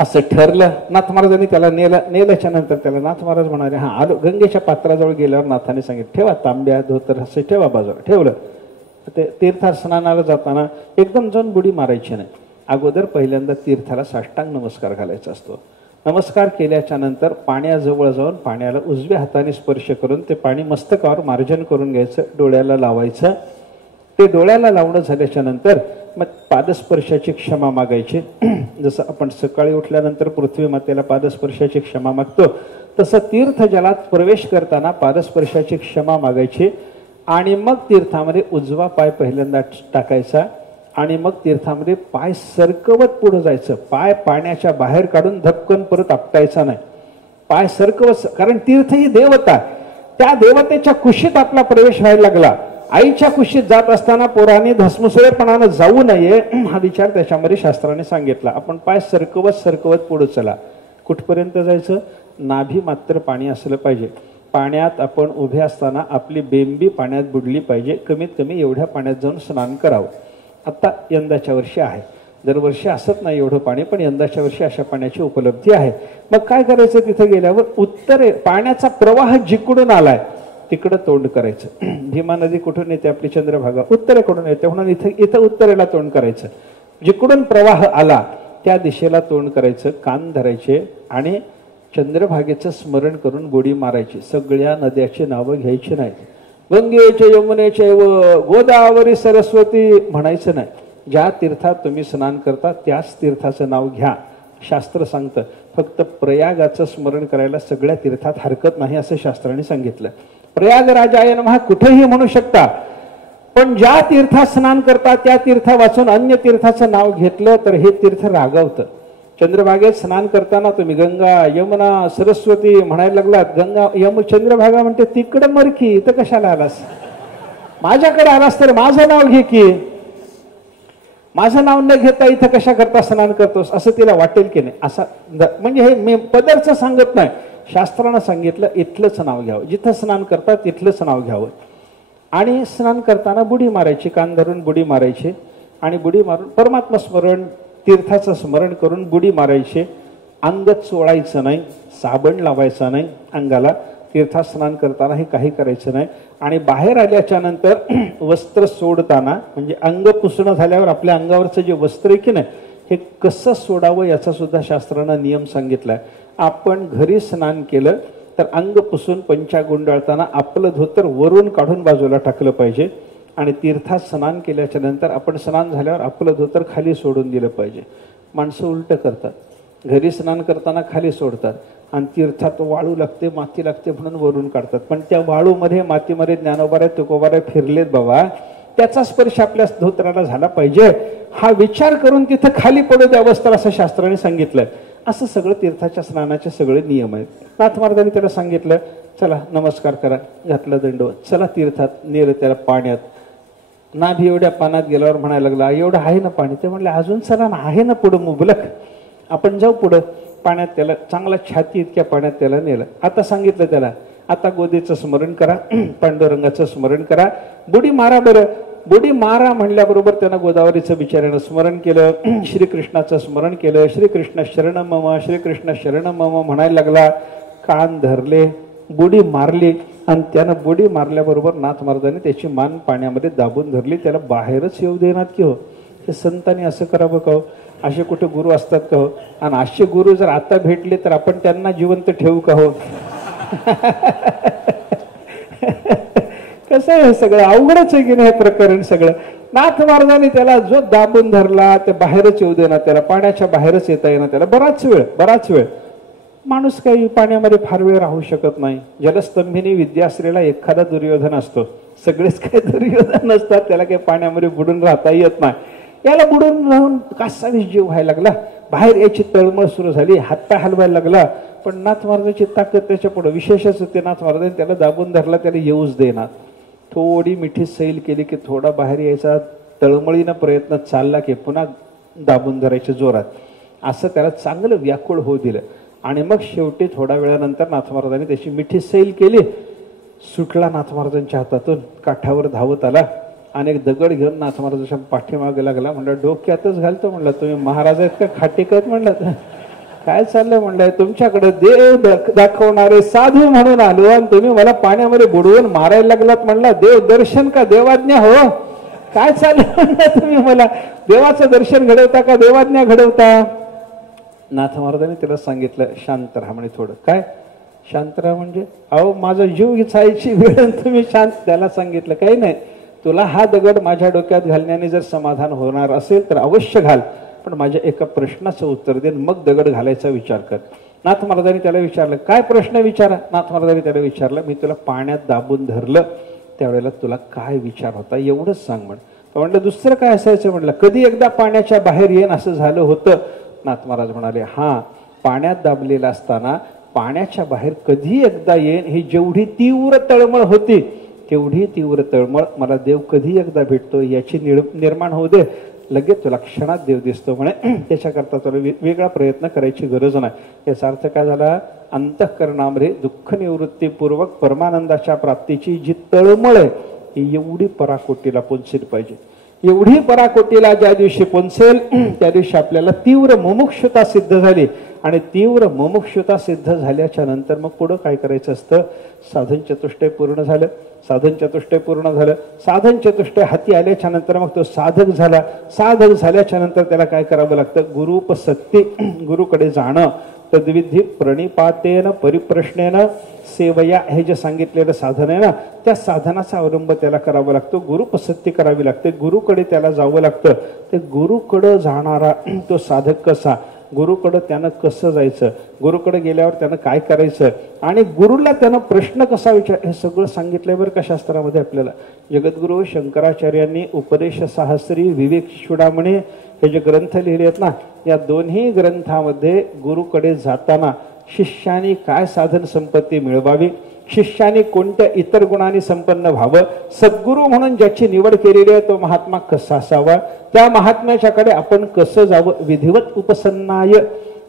असं ठरलं. नाथ महाराजांनी त्याला नेल्याच्या नंतर त्याला नाथ महाराज म्हणाले हा आलो. गंगेच्या पात्राजवळ गेल्यावर नाथाने सांगितलं ठेवा तांब्या धोतर असं ठेवा बाजूला. ठेवलं. ते तीर्थ स्नानाला जाताना एकदम जाऊन बुडी मारायची नाही. अगोदर पहिल्यांदा तीर्थाला साष्टांग नमस्कार घालायचा असतो. नमस्कार केल्याच्या नंतर पाण्याजवळ जाऊन पाण्याला उजव्या हाताने स्पर्श करून ते पाणी मस्तकावर मार्जन करून घ्यायचं, डोळ्याला लावायचं. ते डोळ्याला लावणं झाल्याच्या नंतर मग पादस्पर्शाची क्षमा मागायची. जसं आपण सकाळी उठल्यानंतर पृथ्वी मातेला पादस्पर्शाची क्षमा मागतो, तसं तीर्थ जलात प्रवेश करताना पादस्पर्शाची क्षमा मागायची. आणि मग तीर्थामध्ये उजवा पाय पहिल्यांदा टाकायचा आणि मग तीर्थामध्ये पाय सरकवत पुढे जायचं. पाय पाण्याच्या बाहेर काढून धपकन परत आपटायचा नाही. पाय सरकवत, कारण तीर्थ ही देवता, त्या देवतेच्या कुशीत आपला प्रवेश व्हायला लागला. आईच्या कुशीत जात असताना पोराने धसमुसळेपणानं जाऊ नये हा विचार त्याच्यामध्ये शास्त्राने सांगितला. आपण पाय सरकवत सरकवत पुढे चला. कुठपर्यंत जायचं? नाभी मात्र पाणी असलं पाहिजे. पाण्यात आपण उभे असताना आपली बेंबी पाण्यात बुडली पाहिजे. कमीत कमी एवढ्या पाण्यात जाऊन स्नान करावं. आता यंदाच्या वर्षी आहे, दरवर्षी असत नाही एवढं पाणी, पण यंदाच्या वर्षी अशा पाण्याची उपलब्धी आहे. मग काय करायचं? तिथे गेल्यावर उत्तरे पाण्याचा प्रवाह जिकडून आलाय तिकडं तोंड करायचं. भीमा नदी कुठून येते? आपली चंद्रभागा उत्तरेकडून येते, म्हणून इथं उत्तरेला तोंड करायचं. जिकडून प्रवाह आला त्या दिशेला तोंड करायचं. कान धरायचे आणि चंद्रभागेचं स्मरण करून बुडी मारायची. सगळ्या नद्याची नावं घ्यायची नाहीत. गंगेचे यमुनेचे व गोदावरी सरस्वती म्हणायचं नाही. ज्या तीर्थात तुम्ही स्नान करता त्याच तीर्थाचं नाव घ्या. शास्त्र सांगतं फक्त प्रयागाचं स्मरण करायला सगळ्या तीर्थात हरकत नाही असं शास्त्राने सांगितलं. प्रयागराजाय नमः कुठेही म्हणू शकता, पण ज्या तीर्थात स्नान करता त्या तीर्था वाचून अन्य तीर्थाचं नाव घेतलं तर हे तीर्थ रागवतं. चंद्रभागेत स्नान करताना तुम्ही गंगा यमुना सरस्वती म्हणायला लागलात. गंगा चंद्रभागा म्हणते तिकडं मरकी, इथं कशाला आलास? माझ्याकडे आलास तर माझं नाव घे की. माझं नाव न घेता इथं कशा करता स्नान करतोस असं तिला वाटेल की नाही. असा म्हणजे हे मी पदरच सांगत नाही, शास्त्रानं सांगितलं इथलंच नाव घ्यावं. जिथं स्नान करतात तिथलंच नाव घ्यावं. आणि स्नान करताना बुडी मारायची, कान धरून बुडी मारायची आणि बुडी मारून परमात्मा स्मरण तीर्थाचं स्मरण करून बुडी मारायची. अंग चोळायचं नाही, साबण लावायचा नाही अंगाला. तीर्थात स्नान करताना हे काही करायचं नाही. आणि बाहेर आल्याच्या नंतर वस्त्र सोडताना म्हणजे अंग पुसणं झाल्यावर आपल्या अंगावरचं जे वस्त्र आहे की नाही हे कसं सोडावं याचा सुद्धा शास्त्रानं नियम सांगितलाय. आपण घरी स्नान केलं तर अंग पुसून पंचा गुंडाळताना आपलं धोतर वरून काढून बाजूला टाकलं पाहिजे. आणि तीर्थात स्नान केल्याच्या नंतर आपण स्नान झाल्यावर आपलं धोतर खाली सोडून दिलं पाहिजे. माणसं उलट करतात. घरी स्नान करताना खाली सोडतात आणि तीर्थात वाळू लागते, माती लागते म्हणून वरून काढतात. पण त्या वाळूमध्ये, मातीमध्ये ज्ञानोबाराय तुकोबाराय फिरलेत बाबा, त्याचा स्पर्श आपल्या धोत्राला झाला पाहिजे हा विचार करून तिथं खाली पडू द्यावंच तर असं शास्त्राने सांगितलंय. असं सगळं तीर्थाच्या स्नानाचे सगळे नियम आहेत. नाथ महाराजांनी त्याला सांगितलं, चला नमस्कार करा, घातला दंडवत, चला तीर्थात, नेलं त्याला पाण्यात. नाभी एवढ्या पाण्यात गेल्यावर म्हणायला लागला, एवढं आहे ना पाणी? ते म्हणले, अजून चला ना, आहे ना पुढं मुबलक, आपण जाऊ पुढं. पाण्यात त्याला चांगला छाती इतक्या पाण्यात त्याला नेलं. आता सांगितलं त्याला, आता गोदेचं स्मरण करा, पांडुरंगाचं स्मरण करा, बुडी मारा. बरं, बुडी मारा म्हणल्याबरोबर त्यानं गोदावरीचं बिचाऱ्यानं स्मरण केलं, श्रीकृष्णाचं स्मरण केलं. श्रीकृष्ण शरण मम, श्रीकृष्ण शरण मम म्हणायला लागला. कान धरले, बुडी मारली आणि त्यानं बुडी मारल्याबरोबर नाथ महाराजांनी त्याची मान पाण्यामध्ये दाबून धरली. त्याला बाहेरच येऊ देणार की हो. हे संतांनी असं करावं का हो? असे कुठे गुरु असतात का हो? आणि असे गुरु जर आता भेटले तर आपण त्यांना जिवंत ठेवू का हो? कसं आहे सगळं, अवघडच आहे की नाही हे प्रकरण सगळं. नाथ महाराजांनी त्याला जो दाबून धरला ते बाहेरच येऊ देणार, त्याला पाण्याच्या बाहेरच येता येणार त्याला बराच वेळ. माणूस काही पाण्यामध्ये फार वेळ राहू शकत नाही. जलस्तंभिनी विद्याश्रीला एखादा दुर्योधन असतो, सगळेच काही दुर्योधन नसतात, त्याला काही पाण्यामध्ये बुडून राहता येत नाही. याला बुडून राहून कासावीस जीव व्हायला लागला, बाहेर याची तळमळ सुरू झाली, हातपाय हलवायला लागला. पण नाथ महाराजांची ताकद त्याच्या पुढे विशेषच होते. नाथ महाराजांनी त्याला दाबून धरला, त्याला येऊच देणार. थोडी मिठी सैल केली की थोडा बाहेर यायचा, तळमळीनं प्रयत्न चालला की पुन्हा दाबून धरायच्या जोरात. असं त्याला चांगलं व्याकुळ होऊ दिलं. आणि मग शेवटी थोड्या वेळानंतर नाथ महाराजांनी त्याची मिठी सैल केली. सुटला नाथ महाराजांच्या हातातून, काठावर धावत आला आणि एक दगड घेऊन नाथ महाराजांच्या पाठीमागे लागला. म्हणलं, डोक्यातच घालतो म्हणलं, तुम्ही महाराज आहेत का खाटेकत? म्हणलं, काय चाललंय? म्हणलंय, तुमच्याकडे देव दाखवणारे साधू म्हणून आलो आणि तुम्ही मला पाण्यामध्ये बुडवून मारायला लागलात. म्हणला, देव दर्शन का देवाज्ञा हो? काय चाललंय म्हणलं, तुम्ही मला देवाचं दर्शन घडवता का देवाज्ञा घडवता? नाथ महाराजांनी त्याला सांगितलं, शांत राहा म्हणे. थोडं काय शांत राहा म्हणजे? अहो माझा जीव घ्यायची वेळ, तुम्ही शांत. त्याला सांगितलं, काही नाही, तुला हा दगड माझ्या डोक्यात घालण्याने जर समाधान होणार असेल तर अवश्य घाल, पण माझ्या एका प्रश्नाचं उत्तर दे, मग दगड घालायचा विचार कर. नाथ महाराजांनी त्याला विचारलं, काय प्रश्न विचारा? नाथ महाराजांनी त्याला विचारलं, मी तुला पाण्यात दाबून धरलं त्यावेळेला तुला काय विचार होता एवढंच सांग म्हण. म्हणलं, दुसरं काय असायचं? म्हणलं, कधी एकदा पाण्याच्या बाहेर येईन असं झालं होतं? नाथ महाराज म्हणाले, हा, पाण्यात दाबलेला असताना पाण्याच्या बाहेर कधी एकदा येईन ही जेवढी तीव्र तळमळ होती तेवढी तीव्र तळमळ मला देव कधी एकदा भेटतो याची निर्माण होऊ दे, लगेच तुला क्षणात देव दिसतो म्हणे. त्याच्याकरता तुला वेगळा प्रयत्न करायची गरज नाही. याचा अर्थ काय झाला? अंतःकरणामध्ये दुःख निवृत्तीपूर्वक परमानंदाच्या प्राप्तीची जी तळमळ आहे ही एवढी पराकोटीला पोचली पाहिजे. एवढी पराकोटीला ज्या दिवशी पोचेल त्या दिवशी आपल्याला तीव्र मुमुक्षुता सिद्ध झाली. आणि तीव्र मुमुक्षुता सिद्ध झाल्याच्या नंतर मग पुढं काय करायचं असतं? साधन चतुष्टय पूर्ण झालं. साधन चतुष्टय पूर्ण झालं, साधन चतुष्टय हाती आल्याच्या नंतर मग तो साधक झाला. साधक झाल्याच्या नंतर त्याला काय करावं लागतं? गुरुपसत्ती, गुरुकडे जाणं. तद्विधी प्रणिपातेन परिप्रश्नेन सेवया, हे जे सांगितलेलं साधन आहे ना, त्या साधनाचा अवलंब त्याला करावा लागतो. गुरुपसत्ती करावी लागते, गुरुकडे त्याला जावं लागतं. ते गुरुकडे जाणारा तो साधक कसा, गुरुकडे त्यानं कसं जायचं, गुरुकडे गेल्यावर त्यानं काय करायचं आणि गुरुला त्यानं प्रश्न कसा विचार, हे सगळं सांगितलंय बरं का शास्त्रामध्ये आपल्याला. जगद्गुरु शंकराचार्यांनी उपदेश साहस्री, विवेक चूडामणी हे जे ग्रंथ लिहिले आहेत ना, या दोन्ही ग्रंथामध्ये गुरुकडे जाताना शिष्याने काय साधन संपत्ती मिळवावी, शिष्याने कोणत्या इतर गुणांनी संपन्न व्हावं, सद्गुरू म्हणून ज्याची निवड केलेली आहे तो महात्मा कसा असावा, त्या महात्म्याच्याकडे आपण कसं जावं. विधिवत उपसन्नाय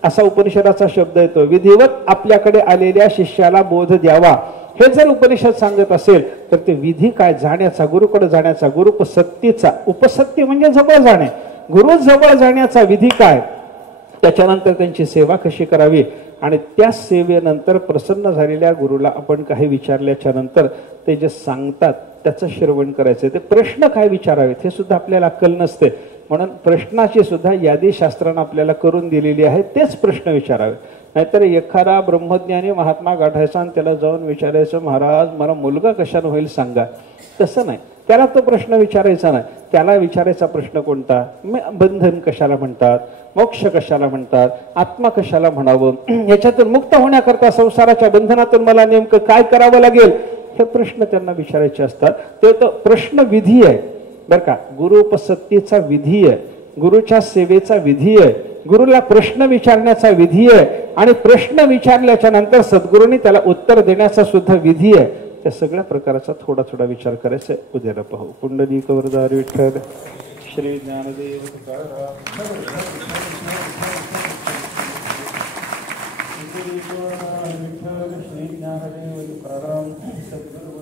असा उपनिषदाचा शब्द येतो. विधिवत आपल्याकडे आलेल्या शिष्याला बोध द्यावा, हे जर उपनिषद सांगत असेल तर ते विधी काय, जाण्याचा, गुरुकडे जाण्याचा, गुरुपसत्तीचा. उपसत्ती म्हणजे जवळ जाणे, गुरु जवळ जाण्याचा विधी काय, त्याच्यानंतर त्यांची सेवा कशी करावी आणि त्या सेवेनंतर प्रसन्न झालेल्या गुरुला आपण काही विचारल्याच्या नंतर ते जे सांगतात त्याचं श्रवण करायचं. ते प्रश्न काय विचारावेत हे सुद्धा आपल्याला अक्कल नसते, म्हणून प्रश्नाची सुद्धा यादी शास्त्रानं आपल्याला करून दिलेली आहे. तेच प्रश्न विचारावे. नाहीतर एखादा ब्रह्मज्ञानी महात्मा गाठायचा आणि त्याला जाऊन विचारायचं, महाराज मला मुलगा कशानं होईल सांगा. तसं नाही. त्याला तो प्रश्न विचारायचा नाही. त्याला विचारायचा प्रश्न कोणता, बंधन कशाला म्हणतात, मोक्ष कशाला म्हणतात, आत्मा कशाला म्हणावं, याच्यातून मुक्त होण्याकरता संसाराच्या बंधनातून मला नेमकं काय करावं लागेल, हे प्रश्न त्यांना विचारायचे असतात. ते तर प्रश्न विधी आहे बरं का, गुरुपसत्तीचा विधी आहे, गुरुच्या सेवेचा विधी आहे, गुरुला प्रश्न विचारण्याचा विधी आहे, आणि प्रश्न विचारल्याच्या नंतर सद्गुरूंनी त्याला उत्तर देण्याचा सुद्धा विधी आहे. त्या सगळ्या प्रकारचा थोडा थोडा विचार करायचा आहे. उद्याला पाहू. पुंडलिक वरदार विठ्ठल श्री ज्ञानदेव तुकाराम विठ्ठल श्री ज्ञानदेव तुकाराम सद्गुरू